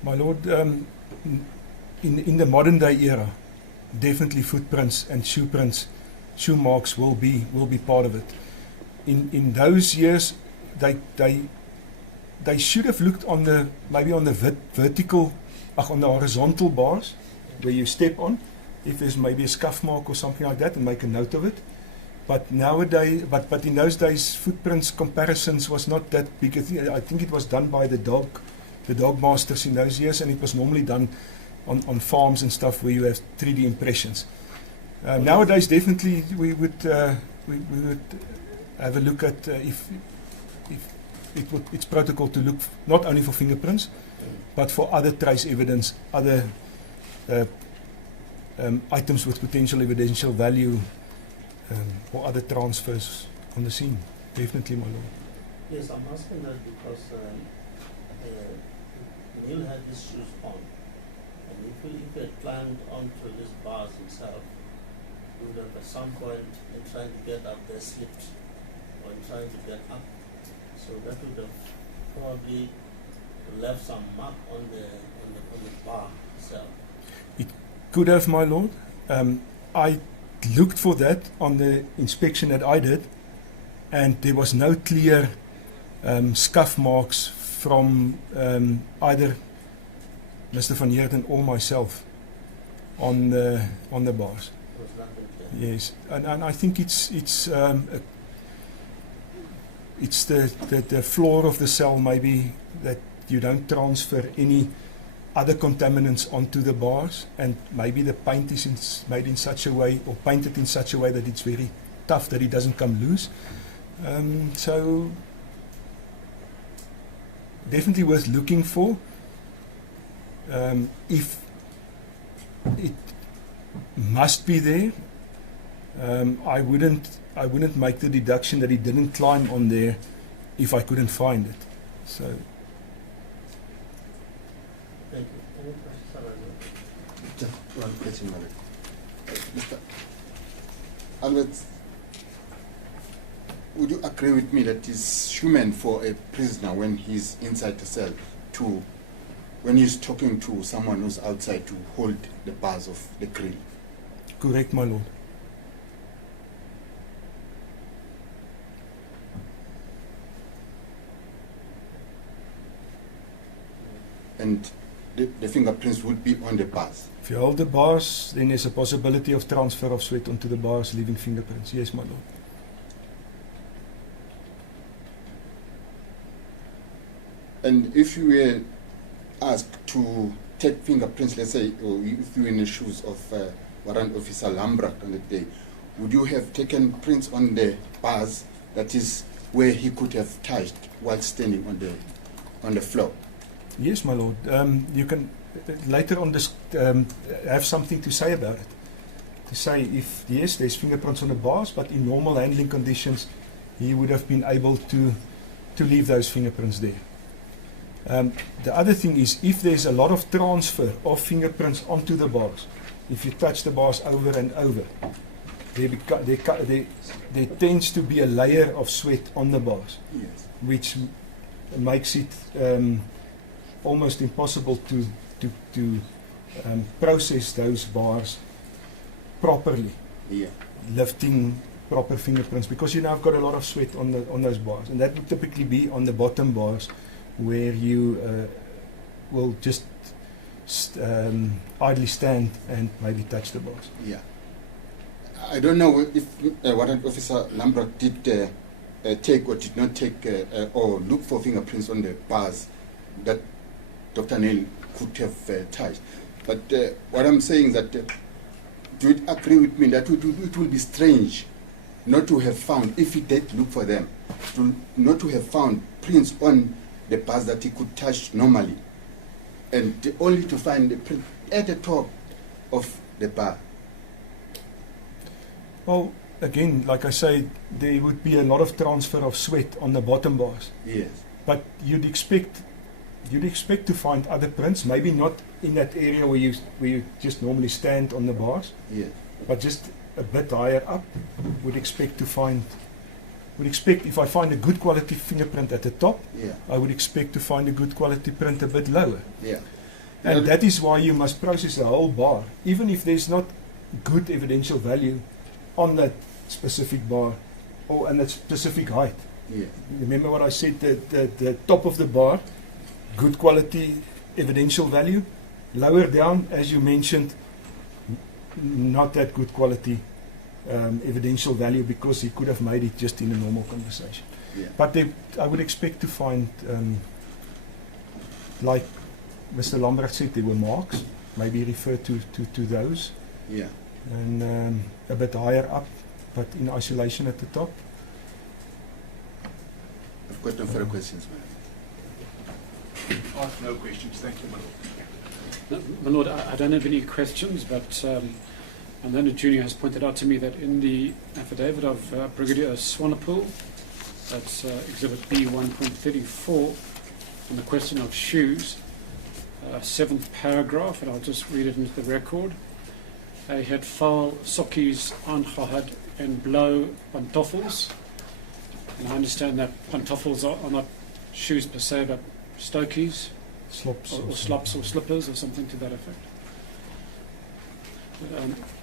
My lord, in the modern day era, definitely footprints and shoe prints, shoe marks will be part of it. In those years, they should have looked on the vertical, on the horizontal bars where you step on. If there's maybe a scuff mark or something like that, and make a note of it. But nowadays, but in those days, footprints comparisons was not that big. I think it was done by the dog masters in those years, and it was normally done on farms and stuff where you have 3D impressions. Nowadays, definitely we would have a look at if it's protocol to look not only for fingerprints, but for other trace evidence, other items with potential evidential value, or other transfers on the scene. Definitely, my lord. Yes, I'm asking that because Neil had his shoes on, and if he had climbed onto his bars himself, would have at some point in trying to get up there slipped, or in trying to get up. So that would have probably left some mark on the bar itself. Could have, my lord. I looked for that on the inspection that I did, and there was no clear scuff marks from either Mr. Van Heerden or myself on the bars. There was nothing there. Yes, and I think it's the floor of the cell maybe that you don't transfer any other contaminants onto the bars, and maybe the paint is made in such a way, or painted in such a way, that it's very tough, that it doesn't come loose. So definitely worth looking for. If it must be there, I wouldn't make the deduction that he didn't climb on there if I couldn't find it. So. Thank you. Any questions? Just one question, Malik. Mr. Albert, would you agree with me that it's human for a prisoner when he's inside the cell to, when he's talking to someone who's outside, to hold the bars of the grill? Correct, my lord. And the fingerprints would be on the bars. If you hold the bars, then there's a possibility of transfer of sweat onto the bars, leaving fingerprints. Yes, my lord. And if you were asked to take fingerprints, let's say, or if you were in the shoes of Warrant Officer Lambrak on the day, would you have taken prints on the bars, that is where he could have touched while standing on the floor? Yes, my lord. You can later on have something to say about it. To say if, yes, there's fingerprints on the bars, but in normal handling conditions, he would have been able to leave those fingerprints there. The other thing is, if there's a lot of transfer of fingerprints onto the bars, if you touch the bars over and over, there tends to be a layer of sweat on the bars, Yes. which makes it almost impossible to process those bars properly, Yeah. lifting proper fingerprints, because you now have got a lot of sweat on those bars, and that would typically be on the bottom bars, where you will just idly stand and maybe touch the bars. Yeah. I don't know if Warrant Officer Lambrak did take or did not take or look for fingerprints on the bars that Dr. Neil could have touched. But what I'm saying is that, do you agree with me that it will be strange not to have found, if he did look for them, not to have found prints on the bars that he could touch normally, and only to find the print at the top of the bar? Well, again, like I say, there would be a lot of transfer of sweat on the bottom bars. Yes. But you'd expect to find other prints, maybe not in that area where you just normally stand on the bars, Yes. but just a bit higher up. Would expect if I find a good quality fingerprint at the top, Yeah. I would expect to find a good quality print a bit lower. Yeah. And that is why you must process the whole bar, even if there's not good evidential value on that specific bar or in that specific height. Yeah. Remember what I said, the top of the bar, good quality evidential value. Lower down, as you mentioned, not that good quality evidential value, because he could have made it just in a normal conversation. Yeah. But I would expect to find, like Mr. Lambrecht said, there were marks, maybe refer to those, Yeah. and a bit higher up, but in isolation at the top. I've got no further questions, ma'am. Ask no questions. Thank you, my lord. My Lord, I don't have any questions, but and then the junior has pointed out to me that in the affidavit of Brigadier Swanepoel, that's Exhibit B 1.34, on the question of shoes, 7th paragraph, and I'll just read it into the record. Hy het vuil sokkies aangehad en blou pantoffels. And I understand that pantoffels are not shoes per se, but stokies, Slops. or slops or slippers or something to that effect.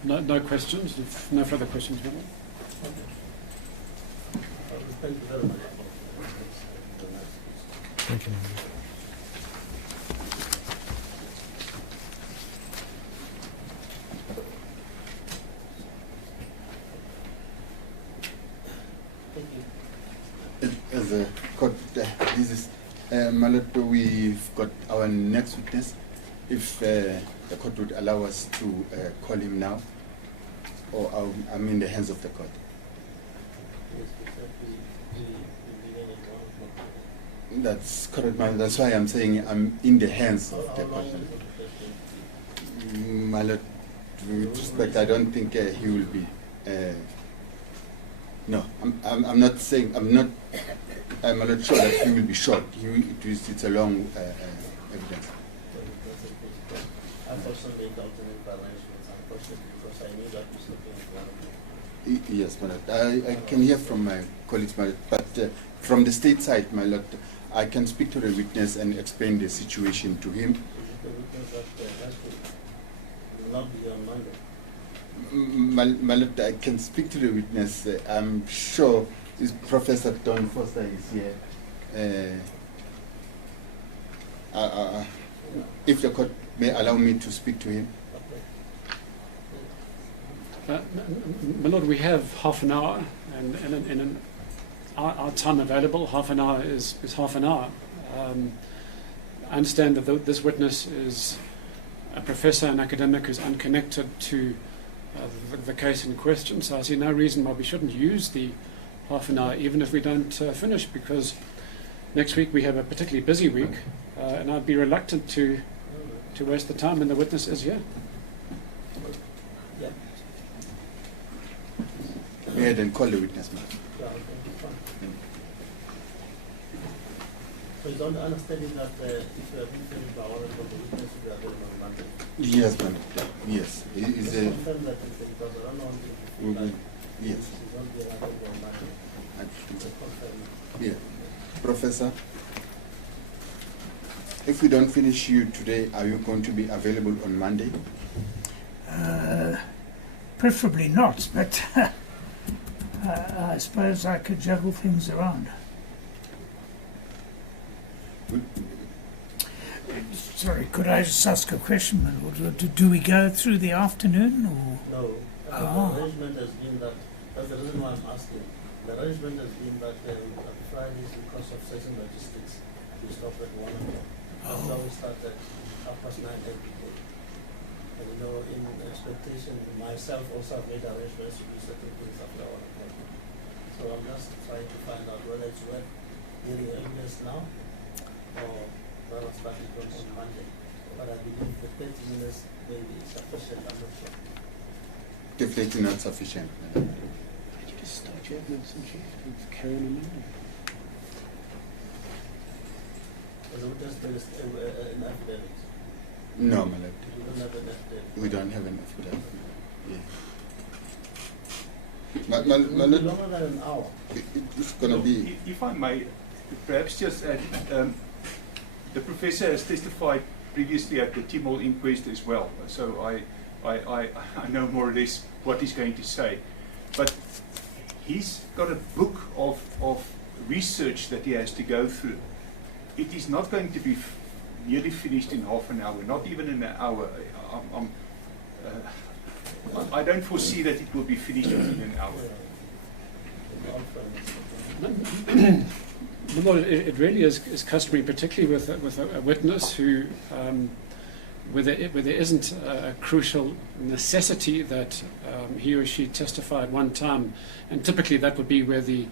No questions, if no further questions, Madam. Thank you very much. Thank you, Madam. Thank you. As a court, this is my lord, we've got our next witness. If the court would allow us to call him now, or I'm in the hands of the court. Yes, exactly. We begin at 1 o'clock. That's correct, ma'am. That's why I'm saying I'm in the hands of the How court. long will the question? My lord, with respect, I don't think he will be. No, I'm not saying, I'm not sure that he will be short. It's a long evidence. Unfortunately, document violations, unfortunately, because I knew that was looking at 1 o'clock. Yes, my lord. I can hear from my colleagues, my lord, but from the state side, my lord, I can speak to the witness and explain the situation to him. Is it the witness that last week will not be on Monday? My lord, I can speak to the witness. I'm sure Professor Don Foster is here. If the court may allow me to speak to him. My Lord, we have half an hour, and our time available, half an hour is half an hour. I understand that this witness is a professor and academic who's unconnected to the case in question, so I see no reason why we shouldn't use the half an hour, even if we don't finish, because next week we have a particularly busy week, and I'd be reluctant to waste the time when the witness is here. Yeah. Go ahead and call the witness, ma'am. Yeah, okay, fine. So you don't understand that if you have been finished by 1 o'clock, the witness will be available on Monday? Yes, ma'am. Yes. Just confirm that because I don't know if you like, yes. it won't be available on Monday. Just confirm. Yeah. Professor, if we don't finish you today, are you going to be available on Monday? Preferably not, but I suppose I could juggle things around. Sorry, could I just ask a question, my lord? Do we go through the afternoon, or? No, the arrangement has been that, that's the reason why I'm asking. The arrangement has been that on Fridays, because of certain logistics, we stop at 1 o'clock. So we start at 9:30 every day. And you know, in expectation, myself also have made arrangements to do certain things after 1 o'clock. So I'm just trying to find out whether it's worth hearing evidence now or whether I'll start it on Monday. But I believe the 30 minutes may be sufficient, I'm not sure. Definitely not sufficient. Could you just start your evidence and carry on Monday? As a witness, there is an affidavit. No, my lord. We don't have an affidavit. We don't have an affidavit. Yeah. It will be longer than an hour. It's going to be. If I may, perhaps just add, the professor has testified previously at the Timor inquest as well, so I know more or less what he's going to say. But he's got a book of research that he has to go through. It is not going to be nearly finished in half an hour, not even in an hour. I don't foresee that it will be finished within an hour. Well, it really is customary, particularly with a witness who, where there isn't a crucial necessity that he or she testify at one time, and typically that would be where the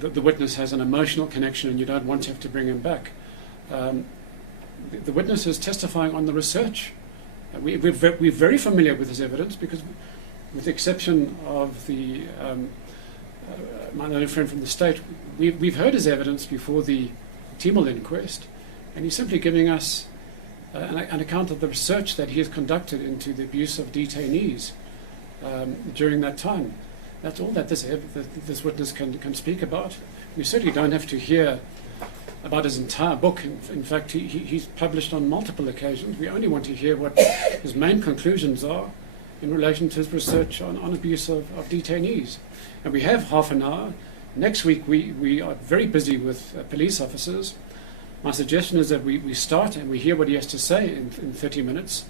witness has an emotional connection and you don't want to have to bring him back. The witness is testifying on the research. We're very familiar with his evidence because, with the exception of my own friend from the state, we've heard his evidence before the Timor inquest, and he's simply giving us an account of the research that he has conducted into the abuse of detainees during that time. That's all that this witness can speak about. We certainly don't have to hear about his entire book. In fact, he's published on multiple occasions. We only want to hear what his main conclusions are in relation to his research on abuse of detainees. And we have half an hour. Next week we are very busy with police officers. My suggestion is that we start and we hear what he has to say in 30 minutes,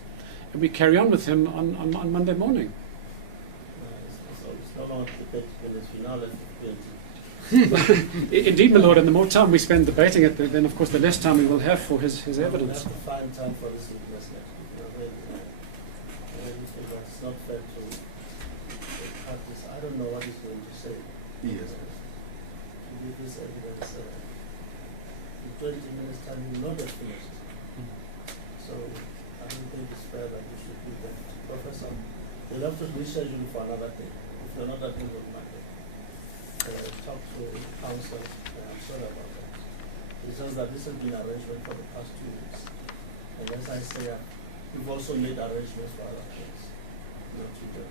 and we carry on with him on Monday morning. It's no longer 30 minutes, we now left with 20. Indeed, my lord, and the more time we spend debating it, then of course the less time we will have for his evidence. We'll have to find time for this witness next week. It's not fair to cut this. I don't know what he's going to say. Yes. To give this evidence in 20 minutes time, we will not have finished. So I don't think it's fair that we should do that. Professor, you'll have to reschedule for another day. If you're not at Monday, talk to counsel. I'm sorry about that. It's just that this has been arrangement for the past 2 weeks. And as I say, we've also made arrangements for other things. Not to do.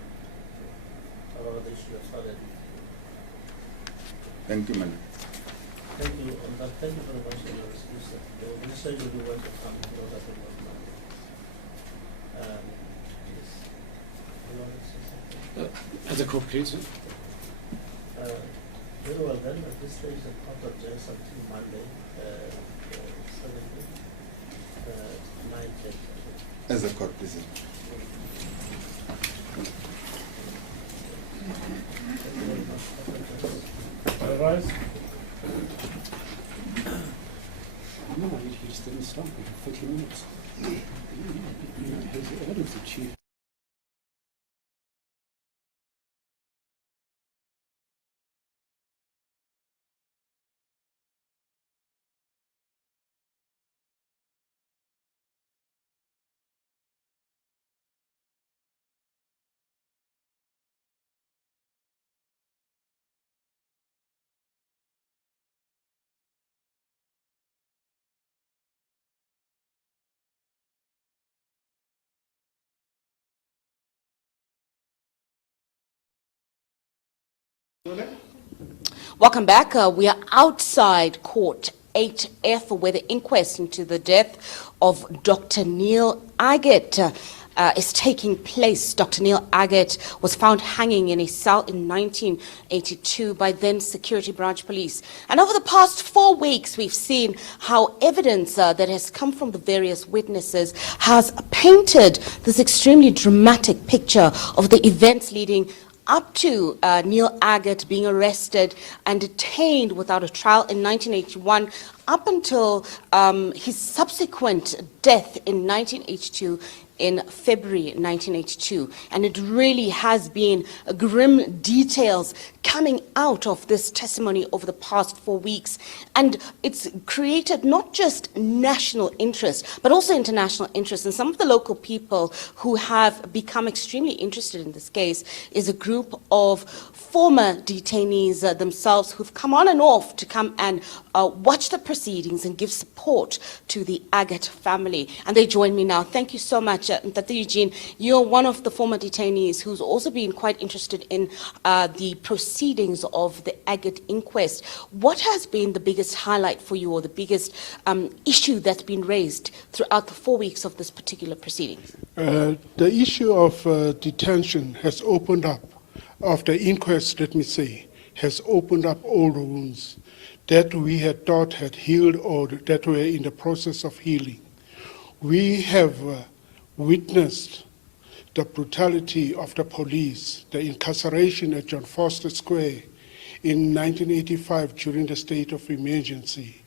However, they should have started. Thank you, madam. Thank you. Thank you very much for your excuse. The reschedule we want to come to what happened on Monday. Yes. You want to say something? As a court, please. Very well then, at this stage the court adjourns until Monday, 9:10. As a court, please. Otherwise, no, he just didn't stop. We have 30 minutes. His evidence achieved. Welcome back. We are outside Court 8F, where the inquest into the death of Dr. Neil Aggett is taking place. Dr. Neil Aggett was found hanging in a cell in 1982 by then Security Branch Police. And over the past 4 weeks, we've seen how evidence that has come from the various witnesses has painted this extremely dramatic picture of the events leading up to Neil Aggett being arrested and detained without a trial in 1981, up until his subsequent death in 1982, in February 1982. And it really has been grim details coming out of this testimony over the past 4 weeks. And it's created not just national interest, but also international interest. And some of the local people who have become extremely interested in this case is a group of former detainees themselves who've come on and off to come and watch the proceedings and give support to the Aggett family. And they join me now. Thank you so much, Ntata Eugene. You're one of the former detainees who's also been quite interested in the proceedings of the Aggett inquest. What has been the biggest highlight for you, or the biggest issue that's been raised throughout the 4 weeks of this particular proceeding? The issue of detention has opened up, of the inquest, let me say, has opened up old wounds that we had thought had healed or that were in the process of healing. We have witnessed the brutality of the police, the incarceration at John Foster Square in 1985 during the state of emergency.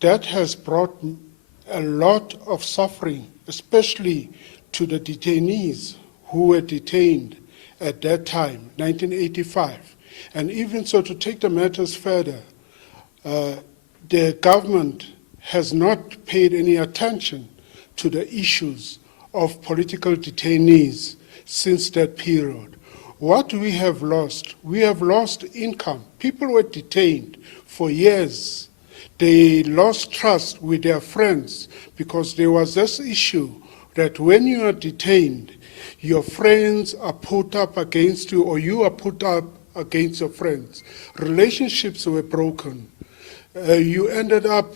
That has brought a lot of suffering, especially to the detainees who were detained at that time, 1985. And even so, to take the matters further, the government has not paid any attention to the issues of political detainees since that period. What we have lost income. People were detained for years They lost trust with their friends because there was this issue that when you are detained, your friends are put up against you or you are put up against your friends. Relationships were broken. You ended up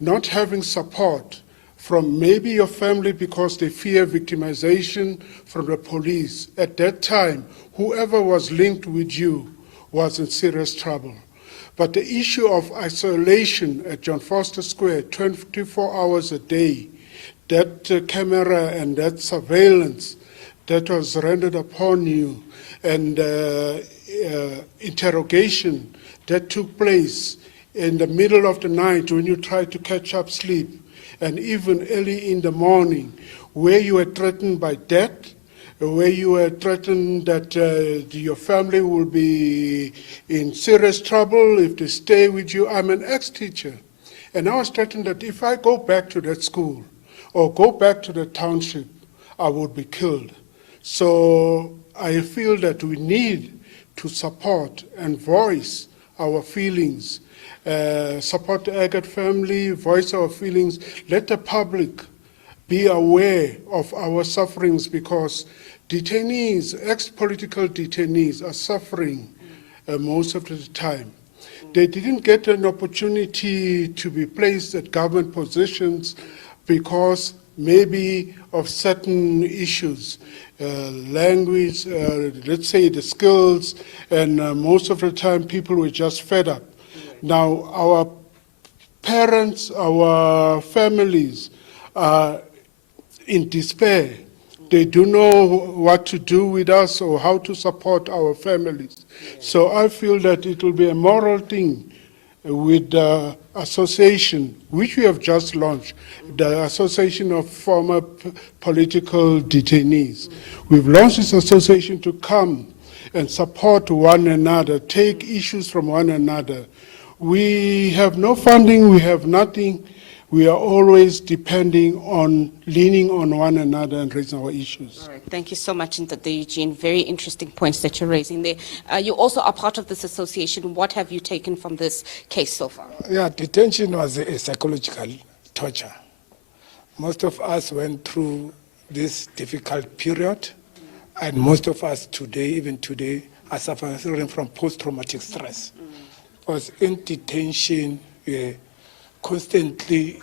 not having support from maybe your family because they fear victimization from the police. At that time, whoever was linked with you was in serious trouble. But the issue of isolation at John Foster Square, 24 hours a day, that camera and that surveillance that was rendered upon you, and interrogation that took place in the middle of the night when you tried to catch up sleep, and even early in the morning, where you were threatened by death, where you were threatened that your family will be in serious trouble if they stay with you. I'm an ex-teacher, and I was threatened that if I go back to that school or go back to the township, I would be killed. So I feel that we need to support and voice our feelings, support the Aggett family, voice our feelings, let the public be aware of our sufferings, because detainees, ex-political detainees are suffering most of the time. They didn't get an opportunity to be placed at government positions because maybe of certain issues, language, let's say the skills, and most of the time people were just fed up. Now our parents, our families are in despair. They don't know what to do with us or how to support our families. So I feel that it will be a moral thing with the association, which we have just launched, the Association of Former Political Detainees. We've launched this association to come and support one another, take issues from one another. We have no funding, we have nothing. We are always depending on, leaning on one another and raising our issues. All right. Thank you so much, Dr. Eugene. Very interesting points that you're raising there. You also are part of this association. What have you taken from this case so far? Yeah, detention was a psychological torture. Most of us went through this difficult period, and most of us today, even today, are suffering from post-traumatic stress. Because in detention, we're constantly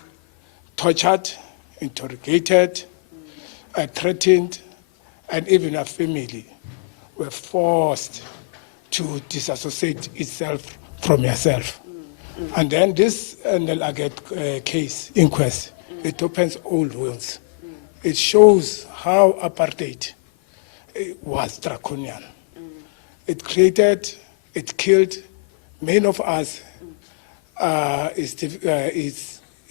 tortured, interrogated, threatened, and even our family were forced to disassociate itself from yourself. And then this Aggett case, Inquest, it opens old wounds. It shows how apartheid was draconian. It created, it killed many of us.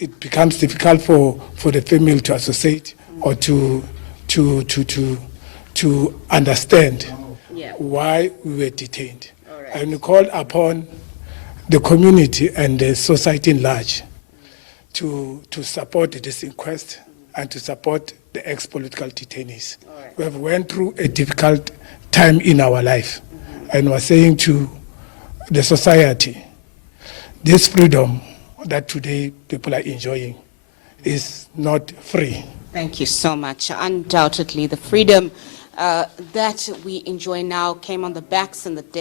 It becomes difficult for the family to associate or to understand why we were detained. Right. And we called upon the community and the society in large to support this inquest and to support the ex-political detainees. Right. We have went through a difficult time in our life, and we're saying to the society, this freedom that today people are enjoying is not free. Thank you so much. Undoubtedly, the freedom that we enjoy now came on the backs and the death